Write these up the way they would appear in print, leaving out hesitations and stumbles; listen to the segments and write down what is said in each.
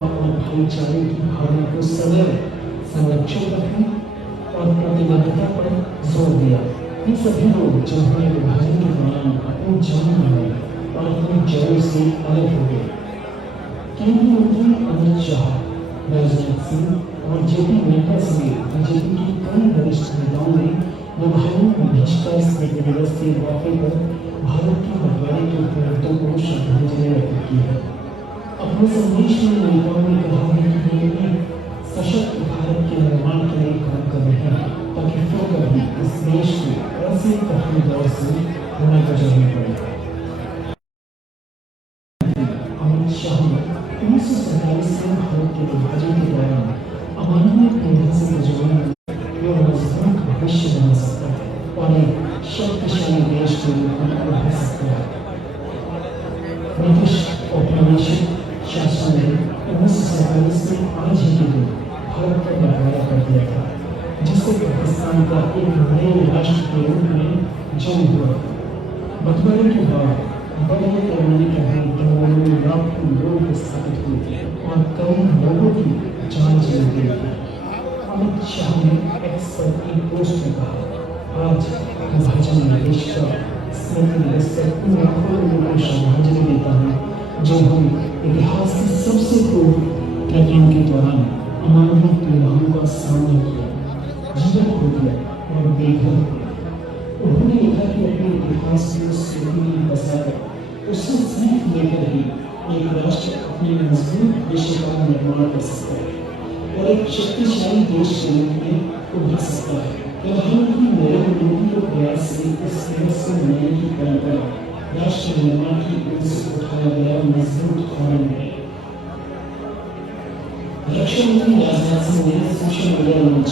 भाईचारे की भावना को सदैव संरक्षित रखने और प्रतिबद्धता पर जोर दिया। ये सभी लोग जिन्होंने विभाजन के दौरान अपनी जान गंवाई और अपनी जड़ों से अलग हो गए। केंद्रीय मंत्री अमित शाह, राजनाथ सिंह और जेपी नड्डा समेत बीजेपी के कई वरिष्ठ नेताओं ने विभाजन विभीषिका स्मृति दिवस के मौके पर भारत के बंटवारे के पीड़ितों को श्रद्धांजलि अर्पित की है। अपने संदेश में नेताओं ने कहा है कि वे सशक्त भारत के निर्माण के लिए काम कर रहे हैं ताकि फिर कभी इस देश को ऐसे कठिन दौर से होना गुजरना पड़े। अमित शाह ने 1947 में भारत के विभाजन के दौरान अमानवीय पीड़ित से गुजरने और मजबूत भविष्य बना सकता है और एक शक्तिशाली देश के रूप में उभर सकता है। ब्रिटिश औपनिवेशिक शासन ने 1947 में आज ही के दिन भारत का बंटवारा कर दिया था, जिससे पाकिस्तान का एक नए राष्ट्र के रूप में जन्म हुआ। बंटवारे के बाद बड़े पैमाने पर जंगलों में लाखों लोग स्थापित हुए और कई लोगों की जान चली गई थी। अमित शाह ने एक्स पर एक पोस्ट में कहा, आज विभाजन विभीषिका स्मृति दिवस पर उन लाखों लोगों को श्रद्धांजलि देता हूँ जिन्होंने इतिहास के सबसे क्रूर घटनाओं के दौरान अमानवीय पीड़ाओं का सामना किया, जीवन खो दिया और बेघर हुए। उन्होंने लिखा कि अपने इतिहास को स्मृति में बसाकर उससे सीख लेकर ही एक राष्ट्र अपने मजबूत भविष्य का निर्माण कर सकता है और एक शक्तिशाली देश के रूप में उभर सकता है। प्रधानमंत्री नरेंद्र मोदी के प्रयास से इस दिवस को मनाने की परंपरा राष्ट्र निर्माण की ओर से उठाया गया मजबूत कदम है। रक्षा मंत्री राजनाथ सिंह ने सोशल मीडिया मंच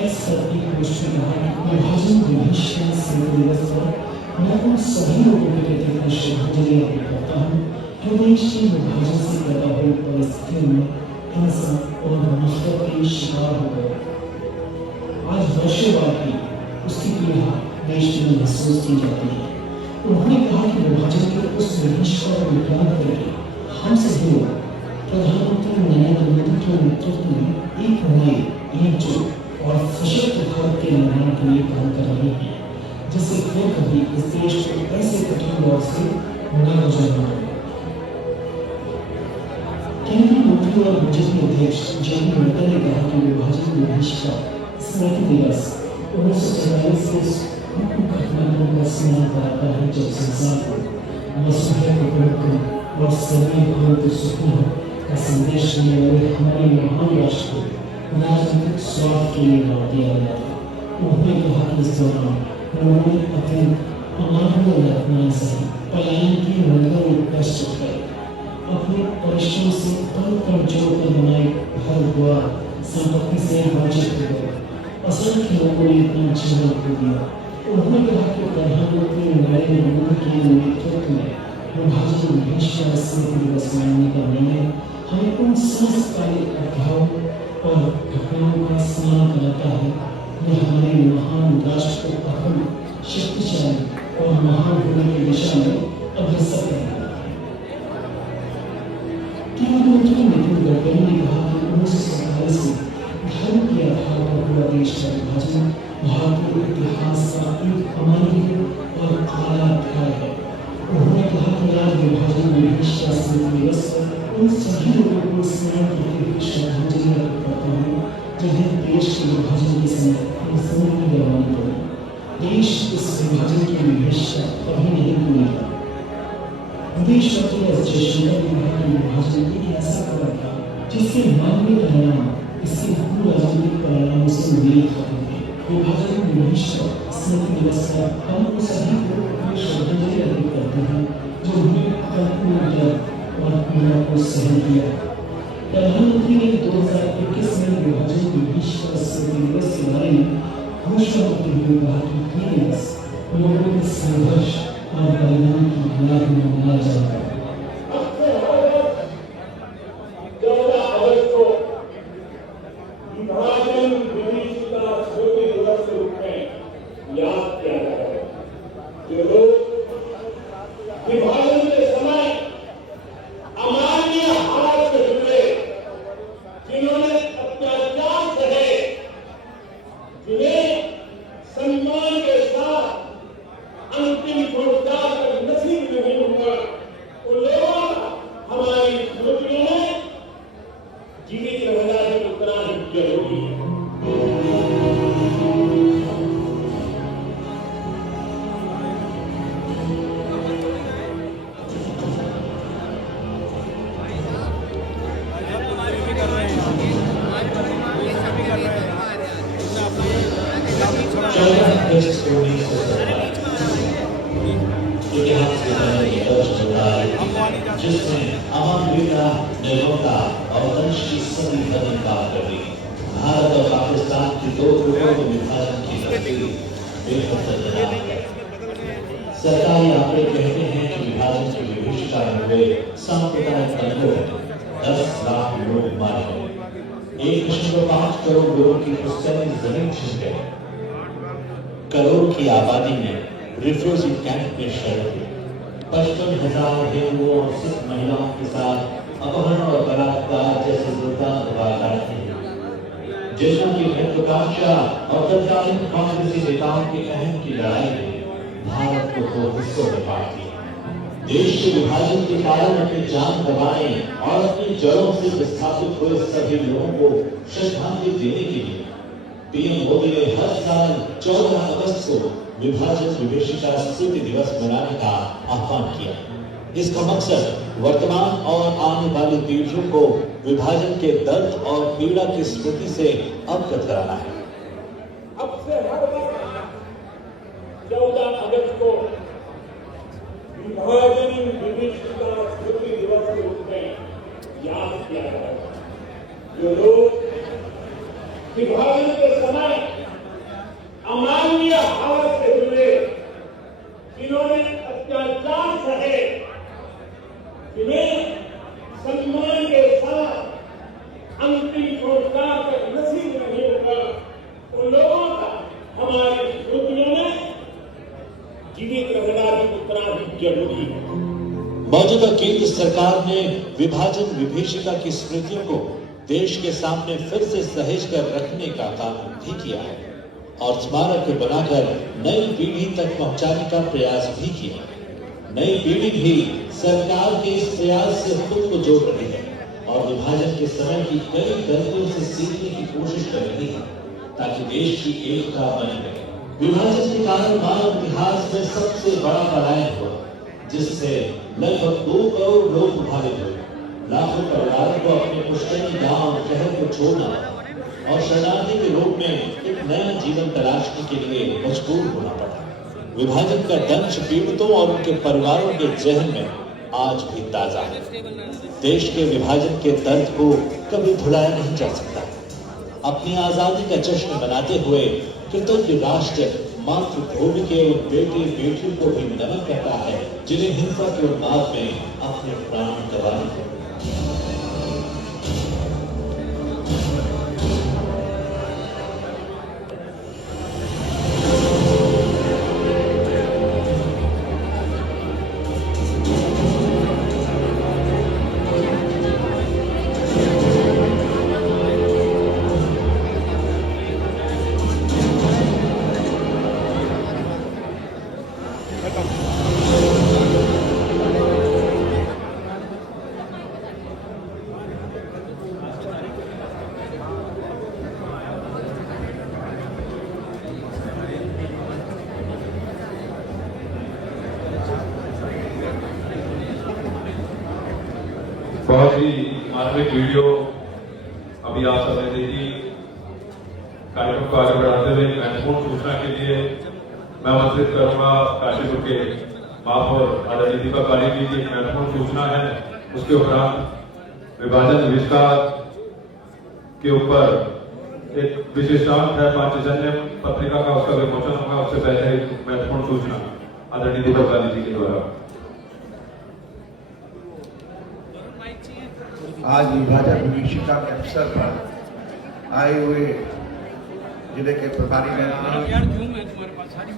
एक्स पर एक पोस्ट में कहा कि विभाजन विभीषिका स्मृति दिवस पर मैं उन सभी लोगों के प्रति अपनी श्रद्धांजलि अर्पित करता हूँ जो देश के विभाजन से पैदा हुई परिस्थितियों में हिंसा और नफरत के शिकार हो गए। आज वर्षों बाद भी उसकी पीड़ा देश में महसूस की जाती है। उन्होंने कहा कि विभाजन के उस विभीषिका को विज्ञान करके हम सभी लोग प्रधानमंत्री नरेंद्र मोदी के नेतृत्व में एक नए, एकजुट और सशक्त भारत के निर्माण के लिए काम कर रहे हैं, जिससे फिर कभी इस देश को ऐसे कठिन दौर से न गुजरना पड़े। केंद्रीय मंत्री और बीजेपी अध्यक्ष जेपी नड्डा ने कहा कि विभाजन विभीषिका स्मृति दिवस 1947 के घटनाओं का स्मरण कराता है जब संसार को वसुधैव कुटुंबकम और सर्वे भवन्तु सुखिनः का संदेश देने वाले हमारे महान राष्ट्र को राजनीतिक स्वार्थ के लिए लौट दिया गया था। उन्होंने कहा कि इस दौरान उन्होंने अत्यंत अमानवीय यातनाएं सही, पलायन की नंगा कष्ट उठाए, अपने परिश्रम से तन पर जोड़कर बनाए घर द्वार संपत्ति से वंचित हो गए। असंख्य लोगों ने अपना जीवन खो दिया। उन्होंने कहा कि प्रधानमंत्री नरेंद्र मोदी के नेतृत्व में विभाजन विभीषिका स्मृति दिवस मनाने का निर्णय हमें उन समकालीन अध्यायों और घटनाओं का स्मरण कराता है जो हमारे महान राष्ट्र को अहम, शक्तिशाली और महान होने की दिशा में अग्रसर कर रहा है। केंद्रीय मंत्री नितिन गडकरी ने कहा कि 1947 में धर्म के आधार पर पूरा देश का विभाजन भारतीय इतिहास का एक अमानवीय और काला अध्याय है। उन्होंने कहा कि आज विभाजन विभीषिका स्मृति दिवस पर उन सभी लोगों को स्मरण करते हुए श्रद्धांजलि अर्पित करता हूँ जिन्हें देश के विभाजन के समय इंसान की दरबारी पड़ी। देश इस विभाजन की विभीषिका कभी नहीं भूलेगा। विदेश मंत्री एस जयशंकर ने कहा कि विभाजन एक ऐसा कदम था जिसके मानवीय परिणाम इसके भू राजनीतिक परिणामों से मेल खाते थे। विभाजन विभीषिका स्मृति दिवस पर हम उन सभी को अपनी श्रद्धांजलि अर्पित करते हैं जिन्होंने अपने दर्द और पीड़ा को सहन किया। प्रधानमंत्री ने 2021 में विभाजन विभीषिका स्मृति दिवस के बारे में घोषणा करते हुए कहा कि ये दिवस लोगों के संघर्ष और बलिदान की याद में मनाया जाएगा। विभाजन के समय अमानवीय हालात में हुए अगस्त 1947 इतिहास के पन्ने में दर्ज हो रहा है, जिसमें अमर वीरता, निर्ममता और वंश की सभी बदल काम कर दी। भारत और पाकिस्तान की दो गुटों में विभाजन की तस्वीर बेहद दर्दनाक है। सरकारी आंकड़े कहते हैं कि विभाजन की विभीषिका में हुए सांप्रदायिक दंगों में 10 लाख लोग मारे गए, 1.5 करोड़ लोगों की पुश्तैनी जमीन छिन गई, करोड़ की आबादी में रिफ्यूजी कैंप में शरण ली, 55,000 हिंदुओं और सिख महिलाओं के साथ अपहरण और बलात्कार जैसे दुर्दांत वारदात हुए, जिसमें की महत्वाकांक्षा और तत्कालीन कांग्रेसी नेताओं के अहम की लड़ाई ने भारत को 2 हिस्सों में बांट दिया। देश के विभाजन के कारण अपनी जान गंवाने और अपनी जड़ों से विस्थापित हुए सभी लोगों को श्रद्धांजलि देने के लिए पीएम मोदी ने हर साल 14 अगस्त को विभाजन विभीषिका स्मृति दिवस मनाने का आह्वान किया। इसका मकसद वर्तमान और आने वाली पीढ़ियों को विभाजन के दर्द और पीड़ा की स्मृति से अवगत कराना है। अब से हर वर्ष 14 अगस्त को विभाजन विभीषिका स्मृति दिवस के रूप में याद किया जाएगा। जो लोग विभाजन के समय अमानवीय हालत से हुए, जिन्होंने अत्याचार सहे, जिन्हें सम्मान के साथ अंतिम संस्कार तक नसीब नहीं होगा, उन लोगों का हमारी स्मृतियों में जीवित रहना भी उतना ही जरूरी है। मौजूदा केंद्र सरकार ने विभाजन विभीषिका की स्मृतियों को देश के सामने फिर से सहेज कर रखने का काम भी किया है और स्मारक बनाकर नई पीढ़ी तक पहुंचाने का प्रयास भी किया। नई पीढ़ी भी सरकार के इस प्रयास से खुद को जोड़ रही है और विभाजन के समय की कई गलतियों से सीखने की कोशिश कर रही है ताकि देश की एकता बनी रहे। विभाजन के कारण मानव इतिहास में सबसे बड़ा पलायन हुआ, जिससे लगभग 2 करोड़ लोग प्रभावित हुए। लाखों परिवारों को अपने पुश्तैनी गांव और शहर को छोड़ना और शरणार्थी के रूप में एक नया जीवन तलाशने के लिए मजबूर होना पड़ा। विभाजन का दंश पीड़ितों और उनके परिवारों के जहन में आज भी ताजा है। देश के विभाजन के दर्द को कभी भुलाया नहीं जा सकता। अपनी आजादी का जश्न मनाते हुए कृतज्ञ राष्ट्र मातृभूमि के उन बेटे बेटियों को भी नमन करता है जिन्हें हिंसा के उन्माद में अपने प्राण गंवाए। बहुत ही मार्मिक वीडियो अभी आप सबने देखी। कार्यक्रम को आगे बढ़ाते हुए महत्वपूर्ण सूचना के लिए मैं आमंत्रित करूंगा काशीपुर के महापौर आदरणीय दीपक पालीवाल जी की एक महत्वपूर्ण सूचना है। उसके उपरांत विभाजन विभीषिका के ऊपर एक विशेषांक है पांचजन्य पत्रिका का, उसका विमोचन होगा। उससे पहले एक महत्वपूर्ण सूचना आदरणीय दीपक पालीवाल जी के द्वारा। आज विभाजन विभीषिका के अवसर पर आए हुए जिले के प्रभारी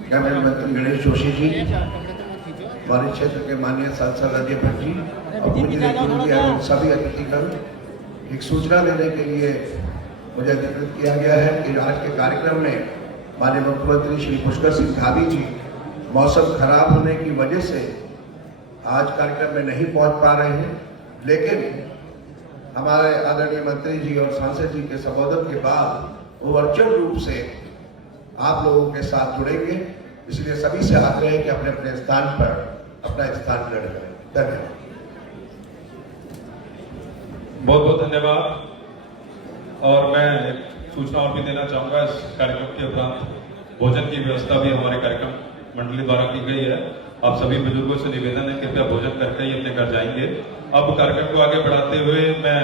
कैबिनेट मंत्री गणेश जोशी जी, हमारे क्षेत्र के माननीय सांसद अजय भट्ट जी और मुझे सभी अतिथिगण, एक सूचना देने के लिए मुझे अधिकृत किया गया है कि आज के कार्यक्रम में माननीय मुख्यमंत्री श्री पुष्कर सिंह धामी जी मौसम खराब होने की वजह से आज कार्यक्रम में नहीं पहुंच पा रहे हैं, लेकिन हमारे आदरणीय मंत्री जी और सांसद जी के संबोधन के बाद वो वर्चुअल रूप से आप लोगों के साथ जुड़ेंगे। इसलिए सभी से आग्रह है कि अपने अपने स्थान पर अपना स्थान ग्रहण करें। धन्यवाद। बहुत बहुत धन्यवाद। और मैं सूचना और भी देना चाहूंगा इस कार्यक्रम के उपरांत भोजन की व्यवस्था भी हमारे कार्यक्रम मंडली द्वारा की गई है। आप सभी बुजुर्गों से निवेदन है कृपया भोजन करके ही अपने घर जाएंगे। अब कार्यक्रम को आगे बढ़ाते हुए मैं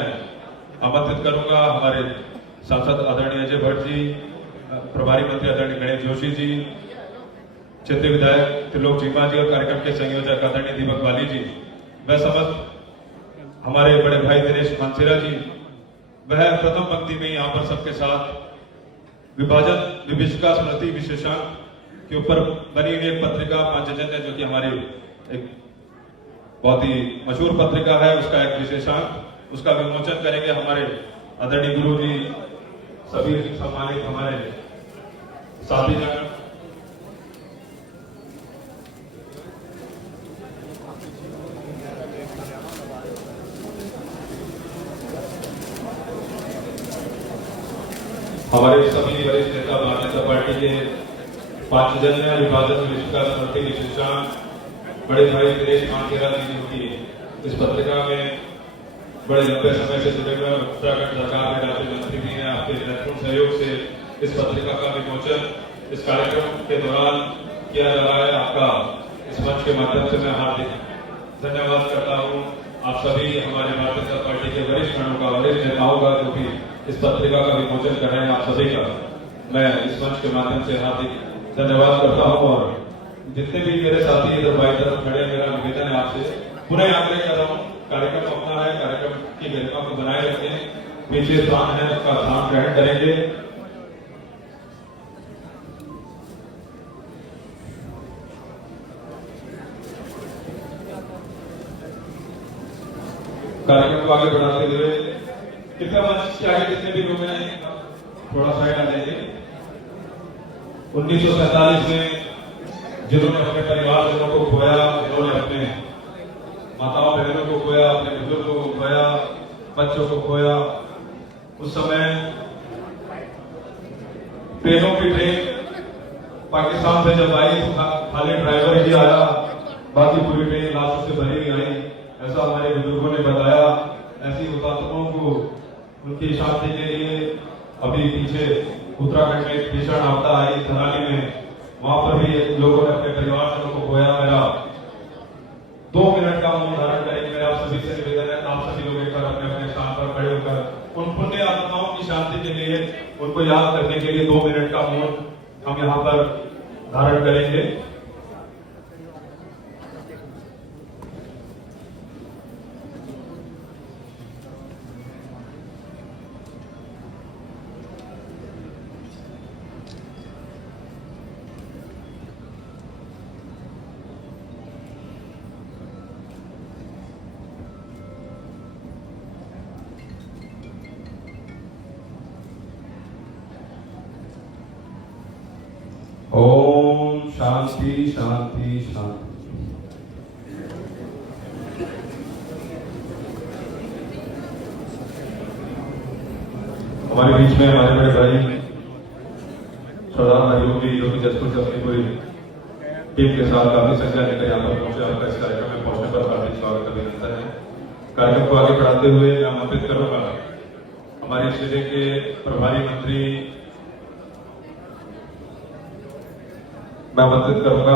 आमंत्रित करूंगा हमारे सांसद आदरणीय अजय भट्ट जी, प्रभारी मंत्री आदरणीय गणेश जोशी जी, क्षेत्रीय विधायक त्रिलोक चीमा जी और कार्यक्रम के संयोजक आदरणीय दीपक वाली जी, वह समस्त हमारे बड़े भाई दिनेश मानसेरा जी, वह प्रथम पंक्ति में यहाँ पर सबके साथ विभाजन विभीषिका स्मृति विशेषांक के ऊपर बनी हुई एक पत्रिका पांचजन्य, जो कि हमारी एक बहुत ही मशहूर पत्रिका है, उसका एक विशेषांक उसका विमोचन करेंगे हमारे आदरणीय गुरु जी, सभी सम्मानित हमारे साथीजन। हमारे सभी वरिष्ठ नेता भारतीय जनता पार्टी के पांचजन्य विभाजन विभीषिका स्मृति विशेषांक बड़े भाई दिनेश मानसेरा जी, जो कि इस पत्रिका में बड़े लंबे समय से जुड़े हुए उत्तराखंड सरकार में राज्य मंत्री भी हैं, आपके महत्वपूर्ण सहयोग से इस पत्रिका का विमोचन इस कार्यक्रम के दौरान किया जा रहा है। आपका इस मंच के माध्यम से मैं हार्दिक धन्यवाद करता हूँ। आप सभी हमारे भारतीय जनता पार्टी के वरिष्ठ जनों का, वरिष्ठ नेताओं का, जो कि इस पत्रिका का विमोचन कर रहे हैं, आप सभी का मैं इस मंच के माध्यम से हार्दिक धन्यवाद करता हूँ। और जितने भी मेरे साथी इधर बाई तरफ खड़े, मेरा निवेदन है आपसे, पुनः आग्रह कर रहा हूँ, कार्यक्रम अपना है, कार्यक्रम की गरिमा को बनाए रखें, पीछे स्थान है उसका स्थान ग्रहण करेंगे। कार्यक्रम को आगे बढ़ाते हुए कृपया मंच के आगे जितने भी लोग हैं थोड़ा साइड आ जाइए। 1947 में जिन्होंने अपने परिवारजनों को खोया, जिन्होंने अपने माताओं बहनों को खोया, अपने बुजुर्गों को खोया, बच्चों को खोया, उस समय ट्रेनों की ट्रेन पाकिस्तान से जब आई तो खाली ड्राइवर ही आया, बाकी पूरी ट्रेन लाशों से भरी हुई आई, ऐसा हमारे बुजुर्गों ने बताया। ऐसी हुतात्माओं को उनकी शांति के लिए अभी पीछे उत्तराखंड में एक भीषण आपदा आई थराली में, वहां पर भी लोगों ने अपने परिवारजनों को खोया। मेरा 2 मिनट का मौन धारण करेंगे। मेरा आप सभी से निवेदन है, आप सभी लोग एक बार अपने अपने स्थान पर खड़े होकर उन पुण्य आत्माओं की शांति के लिए, उनको याद करने के लिए 2 मिनट का मौन हम यहाँ पर धारण करेंगे। ओम शांति शांति शांति। हमारे बीच में हमारे बड़े भाई सरदार भाइयों की, जो कि जसपुर से अपनी पूरी टीम के साथ काफी संख्या लेकर यहाँ पर पहुंचे, आपका इस कार्यक्रम में पहुंचने पर हार्दिक स्वागत अभिनंदन है। कार्यक्रम को आगे बढ़ाते हुए मैं आमंत्रित करूंगा हमारे जिले के प्रभारी मंत्री, मैं आमंत्रित करूंगा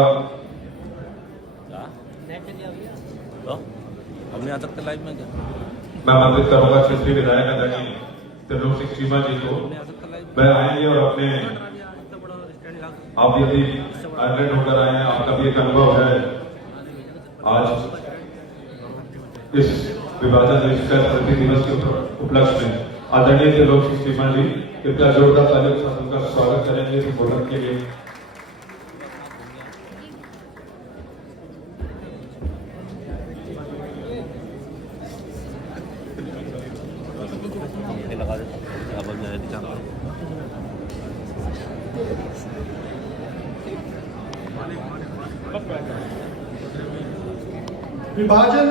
हमने आ सकते लाइव में, मैं आमंत्रित करूंगा क्षेत्रीय विधायक आदरणीय त्रिलोक सिंह चीमा जी को। वह आएंगे और अपने, आप यदि आयोजन होकर आए हैं, आपका भी एक अनुभव है आज इस विभाजन विभीषिका स्मृति दिवस के उपलक्ष्य में। आदरणीय त्रिलोक सिंह चीमा जी कृपया जोरदार तालियों के साथ उनका स्वागत करेंगे संबोधन के लिए। लगा देता विभाजन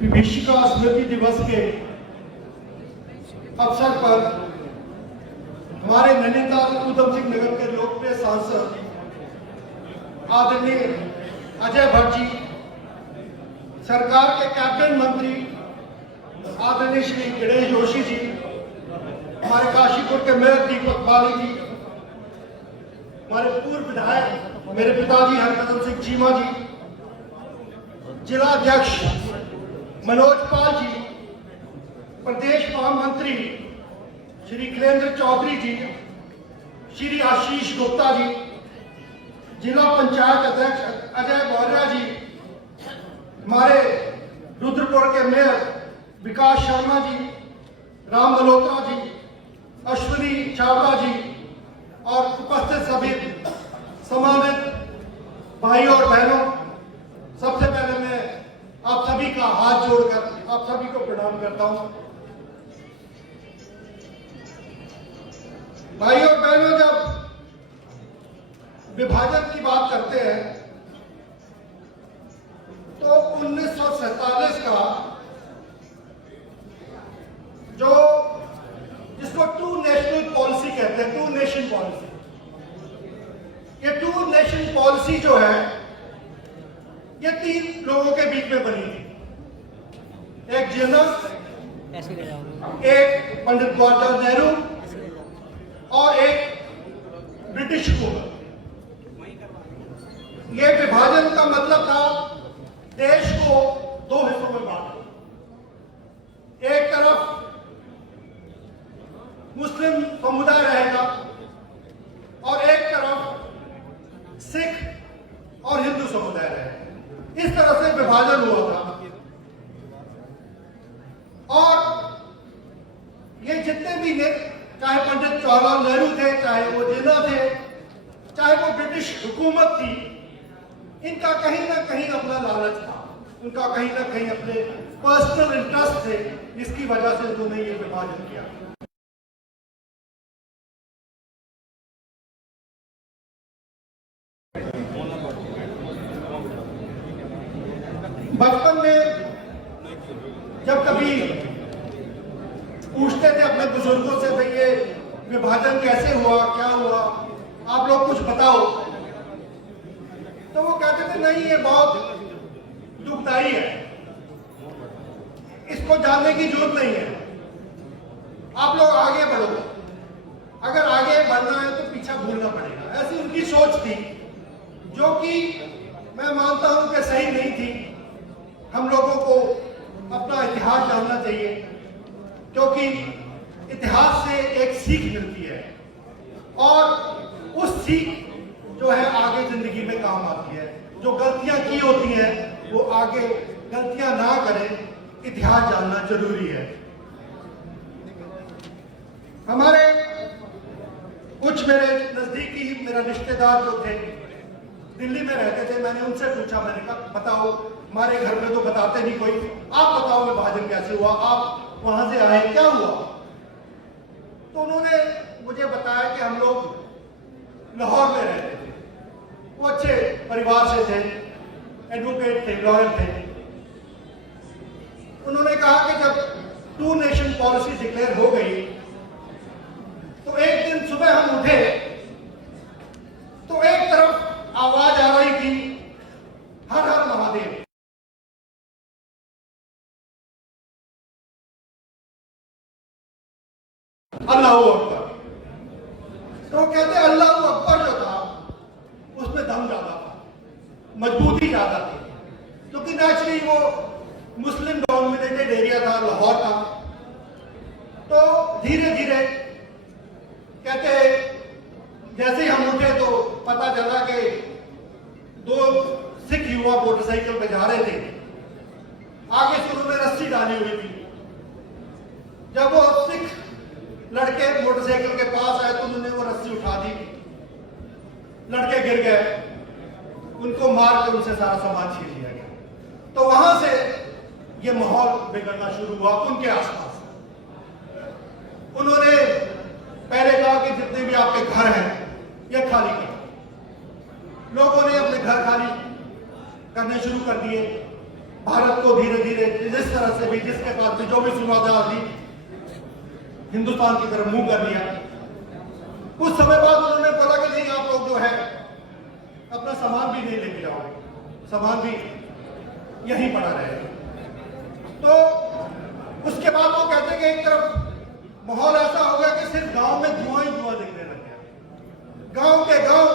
विभीषिका स्मृति दिवस के अवसर पर हमारे नैनीताल उधम सिंह नगर के लोकप्रिय सांसद आदरणीय अजय भट्ट जी, सरकार के कैबिनेट मंत्री आदरणीय श्री गणेश जोशी जी, हमारे काशीपुर के मेयर दीपक वाली जी, हमारे पूर्व विधायक मेरे पिताजी हरकदम सिंह चीमा जी, जिला अध्यक्ष मनोज पाल जी, प्रदेश महामंत्री श्री खिलेंद्र चौधरी जी, श्री आशीष गुप्ता जी, जिला पंचायत अध्यक्ष अजय मौर्य जी, हमारे रुद्रपुर के मेयर विकास शर्मा जी, राम मल्होत्रा जी, अश्विनी चावला जी और उपस्थित सभी सम्मानित भाई और बहनों, सबसे पहले मैं आप सभी का हाथ जोड़कर आप सभी को प्रणाम करता हूं। भाई और बहनों, जब विभाजन की बात करते हैं तो 1947 का जो जिसको टू नेशनल पॉलिसी कहते हैं, टू नेशन पॉलिसी, ये टू नेशन पॉलिसी जो है ये 3 लोगों के बीच में बनी थी। एक जिन्ना, एक पंडित जवाहरलाल नेहरू और एक ब्रिटिश हुकूमत। ये विभाजन का मतलब था देश को 2 हिस्सों में बांटना। एक तरफ मुस्लिम समुदाय रहेगा और एक तरफ सिख और हिंदू समुदाय रहेगा। इस तरह से विभाजन हुआ था और ये जितने भी चाहे पंडित जवाहरलाल नेहरू थे, चाहे वो जिन्ना थे, चाहे वो ब्रिटिश हुकूमत थी, इनका कहीं ना कहीं अपना लालच था, उनका कहीं ना कहीं अपने पर्सनल इंटरेस्ट थे, जिसकी वजह से उन्होंने ये विभाजन किया। बचपन में जब कभी पूछते थे अपने बुजुर्गों से, भाई ये विभाजन कैसे हुआ, क्या हुआ, आप लोग कुछ बताओ, तो वो कहते थे नहीं ये बहुत दुखदाई है, इसको जानने की जरूरत नहीं है, आप लोग आगे बढ़ो, अगर आगे बढ़ना है तो पीछा भूलना पड़ेगा। ऐसी उनकी सोच थी, जो कि मैं मानता हूं कि सही नहीं थी। हम लोगों को अपना इतिहास जानना चाहिए, क्योंकि इतिहास से एक सीख मिलती है और उस सीख जो है आगे जिंदगी में काम आती है। जो गलतियां की होती हैं वो आगे गलतियां ना करें, इतिहास जानना जरूरी है। हमारे कुछ मेरे नजदीकी मेरा रिश्तेदार जो थे दिल्ली में रहते थे, मैंने उनसे पूछा, मैंने कहा बताओ, हमारे घर में तो बताते नहीं कोई, आप बताओ विभाजन कैसे हुआ, आप वहां से आए, क्या हुआ? तो उन्होंने मुझे बताया कि हम लोग लाहौर में रहते थे, वो अच्छे परिवार से थे, एडवोकेट थे, लॉयर थे। उन्होंने कहा कि जब 2 नेशन पॉलिसी डिक्लेयर हो गई तो एक दिन सुबह हम उठे तो एक तरफ आवाज आ रही थी, हर हर महादेव, अल्लाह अकबर। तो कहते अल्लाह अकबर जो था उसमें दम ज्यादा था, मजबूती ज्यादा थी, क्योंकि नेचुरली वो मुस्लिम डोमिनेटेड एरिया था, लाहौर था। तो धीरे धीरे कहते जैसे ही हम उठे तो पता चला कि 2 सिख युवा मोटरसाइकिल पे जा रहे थे, आगे से उन्होंने रस्सी डाली हुई थी। जब वो सिख लड़के मोटरसाइकिल के पास आए तो उन्होंने वो रस्सी उठा दी, लड़के गिर गए, उनको मार कर उनसे सारा सामान छीन लिया गया। तो वहां से ये माहौल बिगड़ना शुरू हुआ उनके आसपास। उन्होंने पहले कहा कि जितने भी आपके घर हैं ये खाली करो। लोगों ने अपने घर खाली करने शुरू कर दिए। भारत को धीरे धीरे जिस तरह से भी, जिसके पास भी जो भी सुविधा थी, हिंदुस्तान की तरफ मुंह कर लिया। कुछ समय बाद उन्होंने बोला कि नहीं, आप लोग जो है अपना सामान भी नहीं लेके जाओगे, सामान भी यहीं पड़ा रहेगा। तो उसके बाद वो कहते कि एक तरफ माहौल ऐसा हो गया कि सिर्फ गांव में धुआं ही धुआं दिखने लग गया। गांव के गांव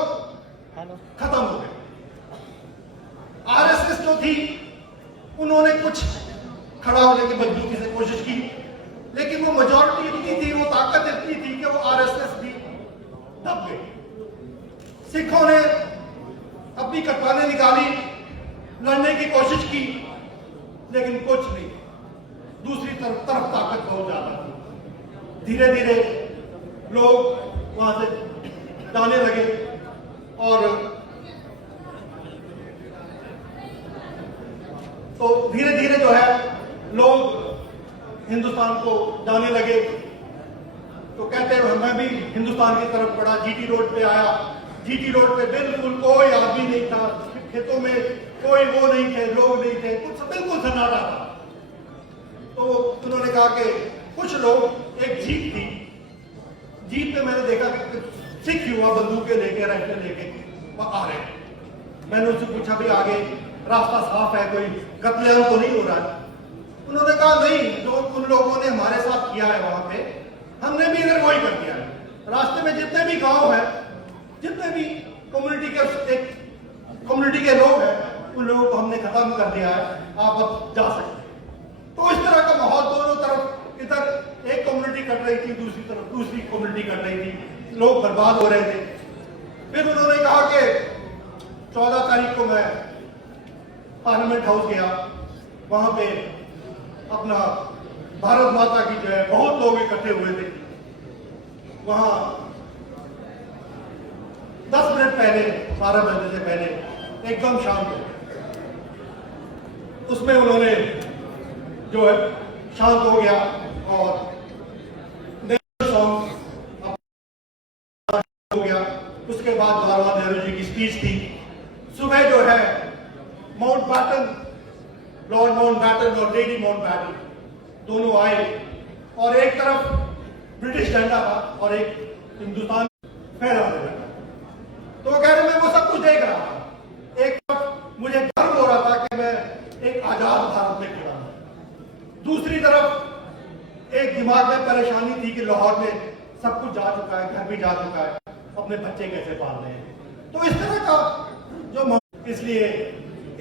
सिखों ने अपनी कप्तानें निकाली, लड़ने की कोशिश की, लेकिन कुछ नहीं। दूसरी तरफ ताकत बहुत ज्यादा थी। धीरे धीरे लोग वहां से जाने लगे और तो धीरे धीरे जो है लोग हिंदुस्तान को जाने लगे। तो कहते हैं मैं भी हिंदुस्तान की तरफ बढ़ा, जीटी रोड पे आया। जीटी रोड पे बिल्कुल कोई आदमी नहीं था, खेतों में कोई वो नहीं थे, लोग नहीं थे, कुछ बिल्कुल सन्नाटा था। तो उन्होंने कहा कि कुछ लोग, एक जीप थी, जीप पे मैंने देखा कि सिख युवा बंदूकें लेके राइफल लेके आ रहे हैं। मैंने उससे पूछा भी आगे रास्ता साफ है, कोई कत्लेआम तो नहीं हो रहा है? उन्होंने कहा नहीं, जो उन लोगों ने हमारे साथ किया है वहां पे, हमने भी इधर वही कर दिया है। रास्ते में जितने भी गांव है, जितने भी कम्युनिटी के लोग हैं, उन लोगों को हमने खत्म कर दिया है, आप अब जा सकते हैं। तो इस तरह का माहौल दोनों तरफ, इधर एक कम्युनिटी कट रही थी, दूसरी तरफ दूसरी कम्युनिटी कट रही थी, लोग बर्बाद हो रहे थे। फिर उन्होंने कहा कि 14 तारीख को मैं पार्लियामेंट हाउस गया, वहां पे अपना भारत माता की जय, बहुत लोग इकट्ठे हुए थे। वहां 10 मिनट पहले, 12 बजे से पहले एकदम शांत हो, उसमें उन्होंने जो है शांत हो गया और सॉन्ग हो गया। उसके बाद जवाहरलाल नेहरू जी की स्पीच थी। सुबह जो है माउंटबैटन, लॉर्ड माउंटबैटन और लेडी माउंटबैटन दोनों आए और एक तरफ ब्रिटिश झंडा था और एक हिंदुस्तान फहरा हुआ था। तो वो कह रहे मैं वो सब कुछ देख रहा था। एक तरफ मुझे गर्व हो रहा था कि मैं एक आजाद भारत में खड़ा हूं, दूसरी तरफ एक दिमाग में परेशानी थी कि लाहौर में सब कुछ जा चुका है, घर भी जा चुका है, अपने बच्चे कैसे पालने हैं। तो इस तरह का जो, इसलिए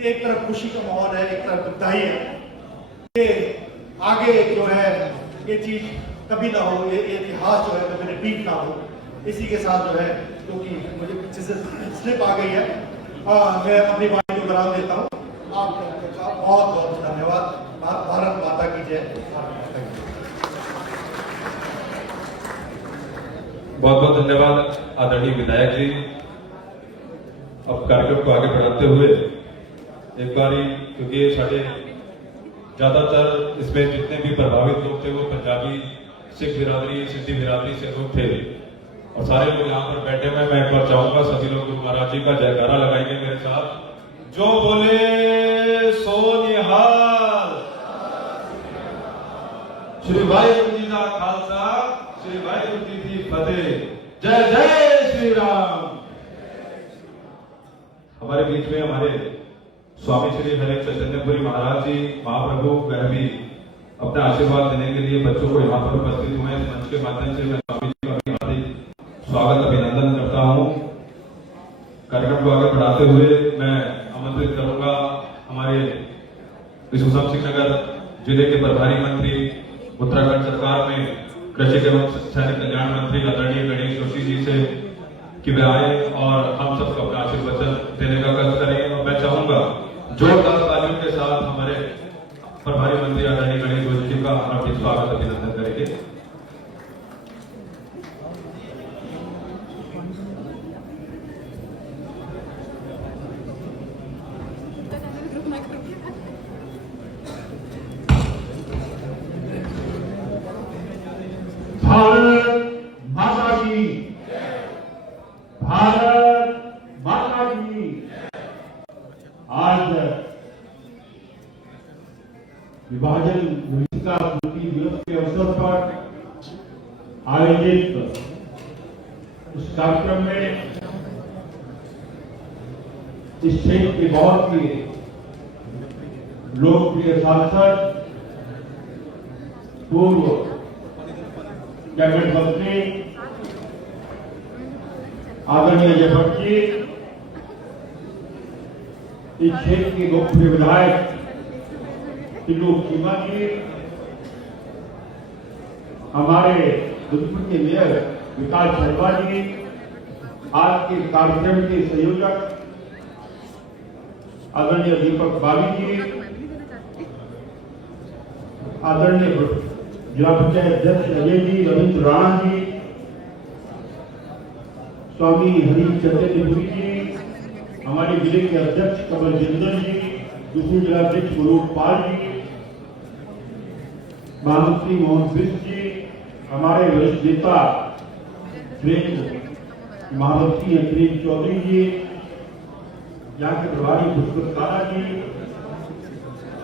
एक तरफ खुशी का माहौल है, एक तरफ दुखदाई है। ये आगे जो है ये चीज कभी ना हो, ये इतिहास जो है कभी रिपीट ना हो। इसी के साथ जो है, क्योंकि मुझे पीछे से स्लिप आ गई है, मैं अपनी बात को विराम देता हूँ। आपका बहुत बहुत धन्यवाद। भारत माता की जय। बहुत बहुत धन्यवाद आदरणीय विधायक जी। अब कार्यक्रम को आगे बढ़ाते हुए एक बारी, क्योंकि ये साढ़े ज्यादातर इसमें जितने भी प्रभावित लोग थे वो पंजाबी, सिख बिरादरी, सिंधी बिरादरी से लोग थे और सारे लोग यहाँ पर बैठे हुए। मैं एक बार चाहूंगा सभी लोग गुरु महाराज जी का जयकारा लगाएंगे मेरे साथ। जो बोले सो निहाल। श्री वाहिगुरु जी का खालसा, श्री वाहिगुरु जी की फतेह। जय जय श्री राम। हमारे बीच में हमारे स्वामी श्री हरे चैतन्यपुरी महाराज जी महाप्रभु, वह भी अपना आशीर्वाद देने के लिए बच्चों को यहाँ पर उपस्थित हुए। इस मंच के माध्यम से मैं स्वामी जी का भी हार्दिक स्वागत अभिनंदन करता हूँ। कार्यक्रम को आगे बढ़ाते हुए मैं आमंत्रित करूंगा हमारे विश्वनाथ सिंह नगर जिले के प्रभारी मंत्री, उत्तराखंड सरकार में कृषि एवं सैनिक कल्याण मंत्री आदरणीय गणेश जोशी जी से कि वे आए और हम सबको अपना आशीर्वचन देने का कष्ट करें। और मैं चाहूंगा जोरदार तालियों के साथ हमारे प्रभारी मंत्री आदरणीय गणेश जोशी जी का हार्दिक स्वागत अभिनंदन करेंगे। भारत माता की, भारत माता की। आज विभाजन विविधता स्मृति दिवस के अवसर पर आयोजित इस कार्यक्रम में इस क्षेत्र के बहुत ही लोकप्रिय सांसद, पूर्व कैबिनेट मंत्री आदरणीय जयभट्ट जी, इस क्षेत्र के लोकप्रिय विधायक त्रिलोक चीमा जी, हमारे जोधपुर के मेयर विकास शर्मा जी, आज के कार्यक्रम के संयोजक आदरणीय दीपक बाली जी, आदरणीय जिला पंचायत अध्यक्ष अजय जी, रविंद्र राणा जी, स्वामी हरि चतुर्वेदी जी, हमारे जिले के अध्यक्ष कमल जिंदल जी, दूसरे जिला अध्यक्ष मनोज पाल जी, महामंत्री मोहन बिष्ट जी, हमारे वरिष्ठ नेता महामंत्री अखिलेश चौधरी जी, यहाँ के प्रभारी पुष्कर कारा जी,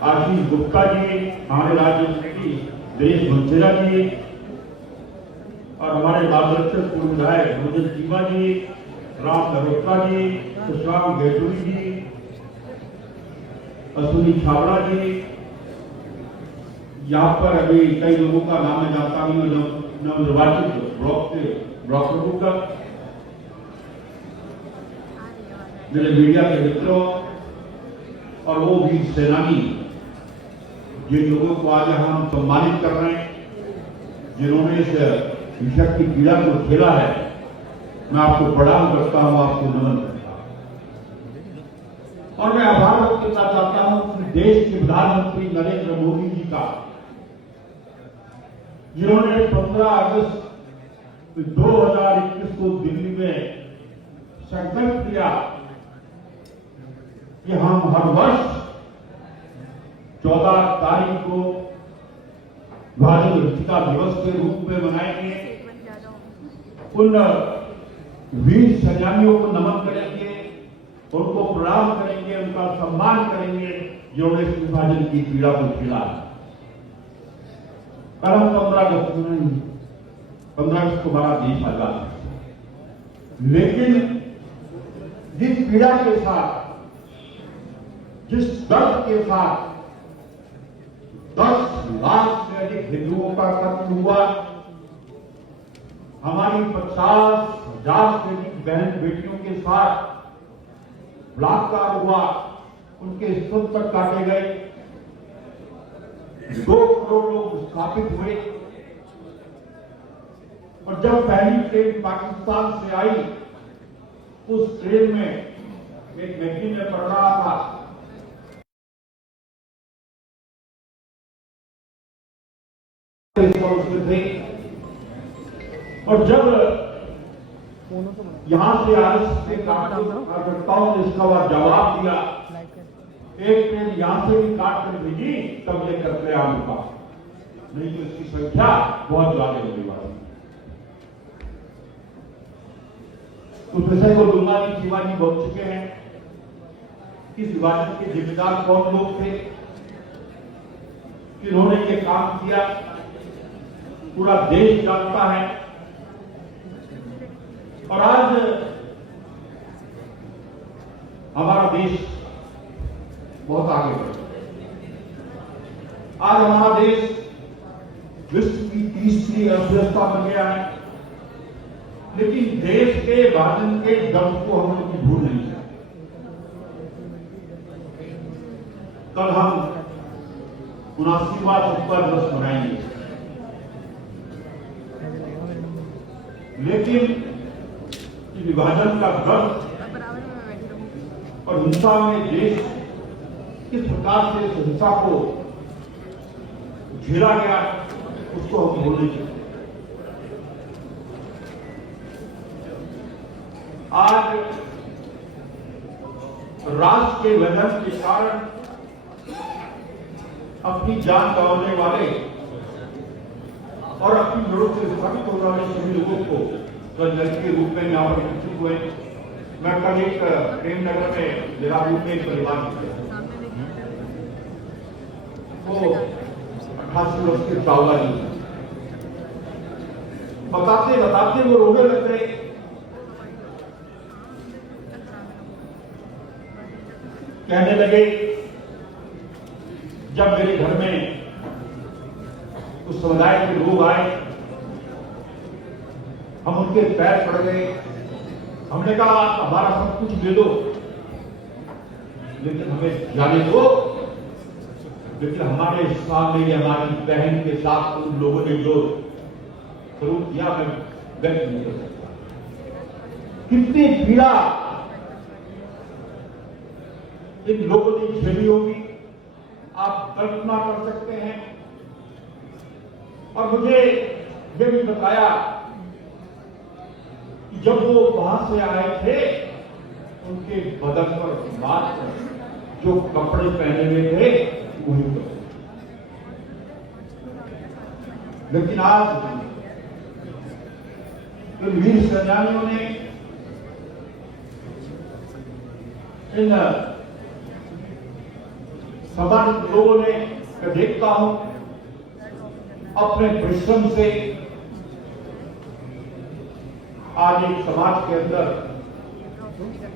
आशीष गुप्ता जी, हमारे राज्य मंत्री दिनेश बंसेरा जी और हमारे मार्गदर्शक पूर्व विधायक भोजन चीमा जी, राम मल्होत्रा जी, सुश्राम गैटुरी जी, अश्विनी छाबड़ा जी। यहाँ पर अभी कई लोगों का नाम मैं जानता हूँ, नवनिर्वाचित ब्लॉक से ब्लॉक प्रमुख तक, मेरे मीडिया के मित्रों और वो भी सेनानी जिन लोगों को आज हम सम्मानित कर रहे हैं, जिन्होंने इस विषय की पीड़ा को झेला है, मैं आपको प्रणाम करता हूं, आपको नमन करता हूं। और मैं आभार व्यक्त करना चाहता हूं कि देश के प्रधानमंत्री नरेंद्र मोदी जी का, जिन्होंने 15 अगस्त 2021 को दिल्ली में संकल्प लिया कि हम हर वर्ष 14 तारीख को भारत टीका दिवस के रूप में मनाएंगे, उन वीर सेनानियों को नमन करेंगे, उनको प्रणाम करेंगे, उनका सम्मान करेंगे जिन्होंने इस विभाजन की पीड़ा को झेला। कल हम 15 अगस्त को हमारा देश आजाद है, लेकिन जिस पीड़ा के साथ, जिस दर्द के साथ 10 लाख से अधिक हिंदुओं का कत्ल हुआ, हमारी 50,000 से अधिक बहन बेटियों के साथ बलात्कार हुआ, उनके स्तन तक काटे गए, 2 करोड़ लोग विस्थापित हुए। और जब पहली ट्रेन पाकिस्तान से आई, उस ट्रेन में एक मैगजीन में पढ़ रहा था, थे, और जब यहां से आरएसएस के कार्यकर्ताओं ने इसका जवाब दिया, एक ट्रेन यहां से भी काट कर भेजी, तब ये कत्लेआम हुआ, नहीं तो इसकी संख्या बहुत ज्यादा होने वाली। उस विषय को दुर्गानी शिवाजी बोल चुके हैं। इस विभाजन के जिम्मेदार कौन लोग थे, जिन्होंने ये काम किया, पूरा देश जानता है। और आज हमारा देश बहुत आगे बढ़ा। आज हमारा देश विश्व की तीसरी अर्थव्यवस्था बन गया है, लेकिन देश के विभाजन के दर्द को हम लोग भूल नहीं सकते। कल हम 79वां स्वतंत्रता दिवस मनाएंगे, लेकिन विभाजन का दर्द और हिंसा में देश किस प्रकार से इस हिंसा को झेला गया, उसको हम भूल नहीं सकते। आज राष्ट्र के विभाजन के कारण अपनी जान गंवाने वाले और अपनी जड़ों से विस्थापित होने वाले सभी लोगों को श्रद्धांजलि के रूप में यहाँ पर उपस्थित हुए। मैं कल एक प्रेमनगर में देहरादून में एक परिवार वो 88 वर्ष के चावला जी बताते बताते वो रोने लग गए। कहने लगे, जब मेरे घर में उस समुदाय के लोग आए, हम उनके पैर पड़ गए, हमने कहा आप हमारा सब कुछ दे दो, लेकिन हमें जाने दो। लेकिन हमारे सामने हमारी बहन के साथ उन लोगों ने जो सलूक किया, मैं व्यक्त नहीं कर सकता। कितनी पीड़ा इन लोगों ने झेली होगी, आप कल्पना कर सकते हैं। और मुझे यह भी बताया कि जब वो वहां से आए थे, उनके बदन पर मात्र जो कपड़े पहने हुए थे वही कपड़े, लेकिन आज इन वीर सेनानियों ने, इन सामान्य लोगों ने, मैं देखता हूं अपने परिश्रम से आज एक समाज के अंदर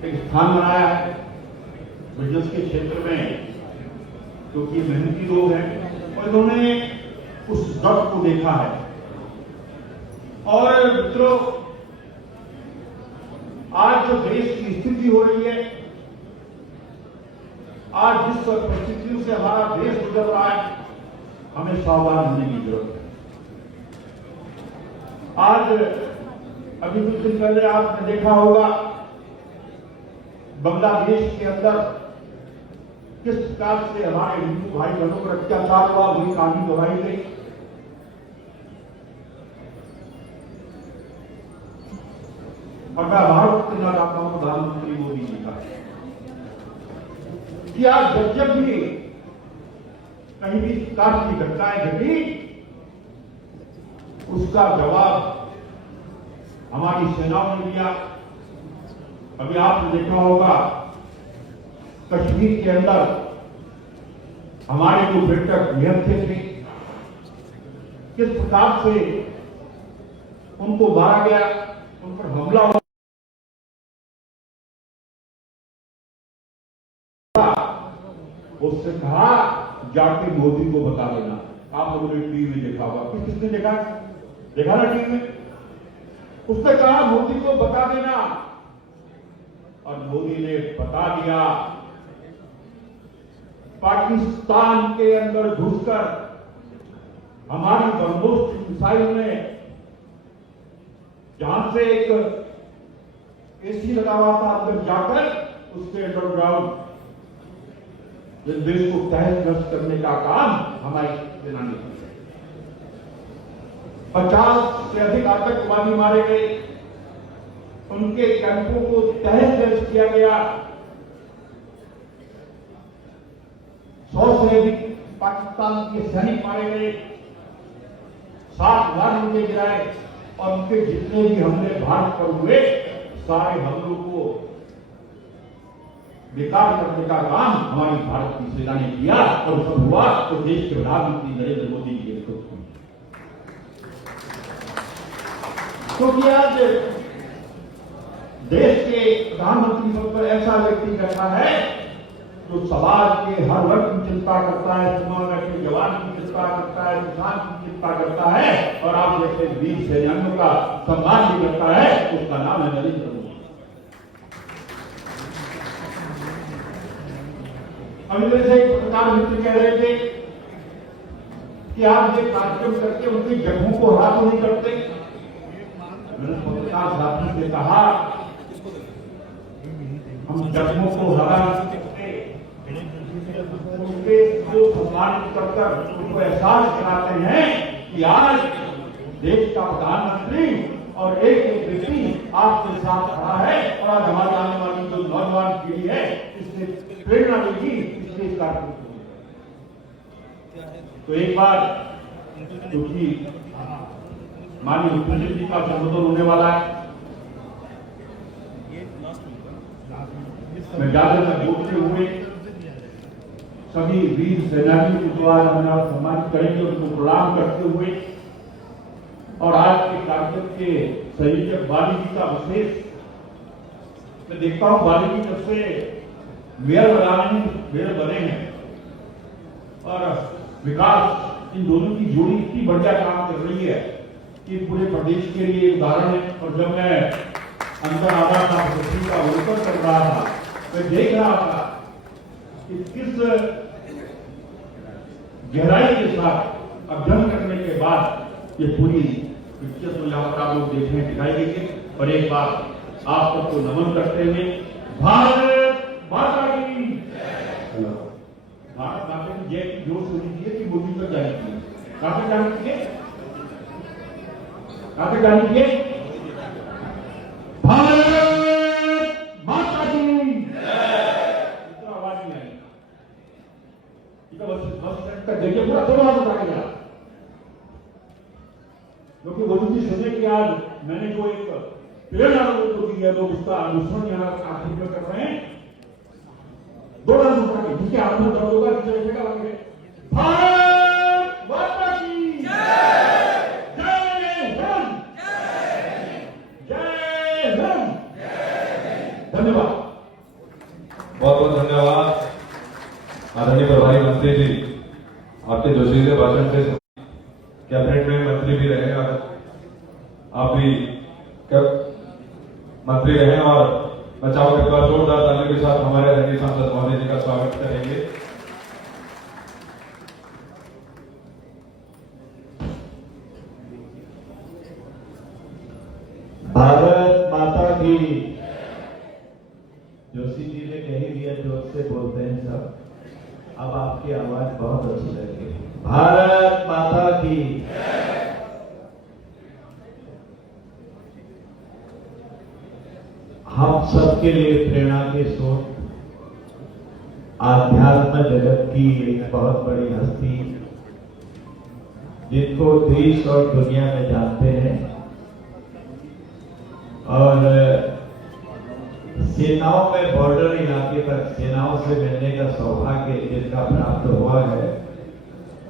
एक स्थान बनाया है। बिजनेस के क्षेत्र में क्योंकि मेहनती लोग हैं और इन्होंने उस दर्द को देखा है। और मित्रों, आज जो देश की स्थिति हो रही है, आज जिस परिस्थितियों से हमारा देश गुजर रहा है, हमें सावधान होने की जरूरत है। आज अभी कुछ दिन पहले आपने देखा होगा बांग्लादेश के अंदर किस प्रकार से हमारे हिंदू भाई बहनों पर अत्याचार हुआ, वही कहानी दोहराई गई। और मैं भारत करना चाहता हूं प्रधानमंत्री मोदी जी का कि आज जब भी कहीं भी काट की घटनाएं घटी, उसका जवाब हमारी सेनाओं ने दिया। अभी आपने देखा होगा कश्मीर के अंदर हमारे जो ब्रिटिश निहत्थे थे, किस प्रकार से उनको मारा गया, उन पर हमला हुआ। उससे कहा जाके मोदी को बता देना। आप लोगों ने टीवी में देखा होगा, किसने देखा ना टीवी में? उसने कहा मोदी को बता देना, और मोदी ने बता दिया। पाकिस्तान के अंदर घुसकर हमारी बंदोबस्त मिसाइल ने, जहां से एक एसी लगा हुआ था, अंदर जाकर उसके अंडरग्राउंड इस देश को तहस नहस करने का काम हमारी सेना ने किया। 50 से अधिक आतंकवादी मारे गए, उनके कैंपों को तहस नहस किया गया। 100 से अधिक पाकिस्तान के सैनिक मारे गए, 7,000 उनके गिराए, और उनके जितने भी हमले भारत पर हुए, सारे हमलों को बेकार करने का काम हमारी भारत की सेना ने किया। और सब हुआ तो देश के प्रधानमंत्री नरेंद्र मोदी जी के नेतृत्व में। क्योंकि आज देश के प्रधानमंत्री पद पर ऐसा व्यक्ति बैठा है जो समाज के हर वर्ग की चिंता करता है, सीमा में के जवान की चिंता करता है, किसान की चिंता करता है, और आप जैसे वीर सेनानियों का सम्मान भी करता है। उसका नाम है नरेंद्र मोदी। अभी जैसे एक पत्रकार मित्र कह रहे थे कि आप ये कार्यक्रम करके उनकी जगहों को हरा तो नहीं करते। मैंने पत्रकार साथी से कहा, हम जगहों को हरा नहीं सकते, उनके को सम्मानित कर उनको एहसास कराते हैं कि आज देश का प्रधानमंत्री और एक व्यक्ति आपके साथ खड़ा है, और आज हमारी आने वाली जो नौजवान पीढ़ी है, इससे प्रेरणा मिलेगी, इसलिए इस कार्यक्रम को। तो एक बार क्योंकि माननीय मुख्यमंत्री जी का संबोधन होने वाला है, मैं ज्यादा तक बोलते हुए सभी वीर सेनानियों को द्वारा हम सम्मानित करेंगे, उनको प्रणाम करते हुए, और आज के कार्यक्रम के संयोजक बाली जी का विशेष, मैं देखता हूं बाली जी जब से मेयर बने हैं, और विकास इन दोनों की जोड़ी इतनी बढ़िया काम कर रही है कि पूरे प्रदेश के लिए उदाहरण है। और जब मैं अंदर आ रहा था, पृथ्वी का अवलोकन कर रहा था, मैं देख रहा था कि किस गहराई के साथ अध्ययन करने के बाद ये पूरी पिक्चर तो यहाँ पर आप लोग देख रहे हैं, दिखाई गई है। और एक बात आप सबको नमन करते हुए भारत माता की भारत माता की जय की जोर सुनी थी कि मोदी पर जानी थी काफी जानी थी भारत माता की इतना आवाज नहीं आई बस देखिए पूरा थोड़ा सा उठा गया क्योंकि मोदी जी सुनने के बाद मैंने जो एक प्रेरणा लोगों को दी है, लोग उसका अनुसरण यहाँ आखिर में कर रहे हैं। दो रन उठा के जिसके हाथ में दर्द होगा किसी जगह लगे भारत माता की जय हिंद जय हिंद। धन्यवाद। बहुत बहुत धन्यवाद आदरणीय प्रभारी मंत्री जी, आपके जोशीले भाषण से कैबिनेट में मंत्री भी रहे, आप भी मंत्री रहे और मैं चाहूंगा एक बार जोरदार तालियों के साथ हमारे आदरणीय सांसद महोदय जी का स्वागत करेंगे। भारत माता की। जोशी जी ने कही दिया, जोर से बोलते हैं सब। अब आपकी आवाज बहुत अच्छी लगी। भारत माता की। हम सबके लिए प्रेरणा के स्रोत आध्यात्म जगत की एक बहुत बड़ी हस्ती, जिनको देश और दुनिया में जानते हैं और सेनाओं में बॉर्डर इलाके तक सेनाओं से मिलने का सौभाग्य जिनका प्राप्त हुआ है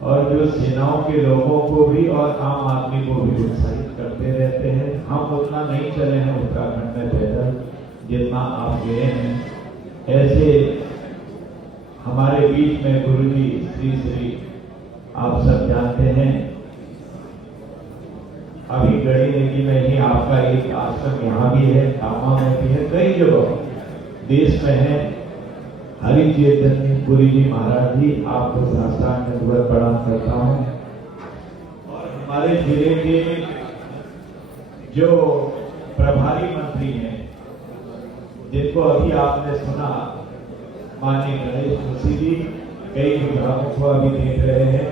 और जो सेनाओं के लोगों को भी और आम आदमी को भी उत्साहित करते रहते हैं। हम उतना नहीं चले हैं उत्तराखंड में पैदल जितना आप गए हैं। ऐसे हमारे बीच में गुरुजी श्री आप सब जानते हैं, अभी गढ़ी नदी में ही आपका एक आश्रम यहाँ भी है, कामा में भी है, कई जगह देश में है। हरि चैतन्य पुरी जी महाराज जी, आपको साष्टांग दंडवत प्रणाम करता हूँ। और हमारे जिले के जो प्रभारी मंत्री हैं, जिनको अभी आपने सुना, माननीय गणेश जोशी जी कई विभागों को अभी देख रहे हैं।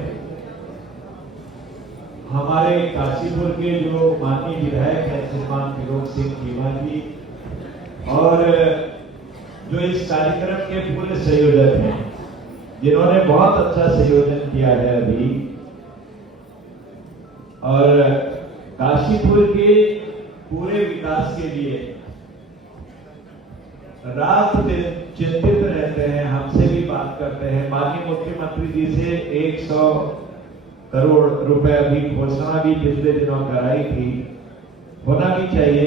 हमारे काशीपुर के जो माननीय विधायक हैं श्रीमान त्रिलोक सिंह चीमा जी, और जो इस कार्यक्रम के पूरे संयोजक हैं, जिन्होंने बहुत अच्छा संयोजन किया है अभी, और काशीपुर के पूरे विकास के लिए रात दिन चिंतित रहते हैं, हमसे भी बात करते हैं। माननीय मुख्यमंत्री जी से 100 करोड़ रुपए अभी घोषणा भी पिछले दिनों कराई थी, होना भी चाहिए।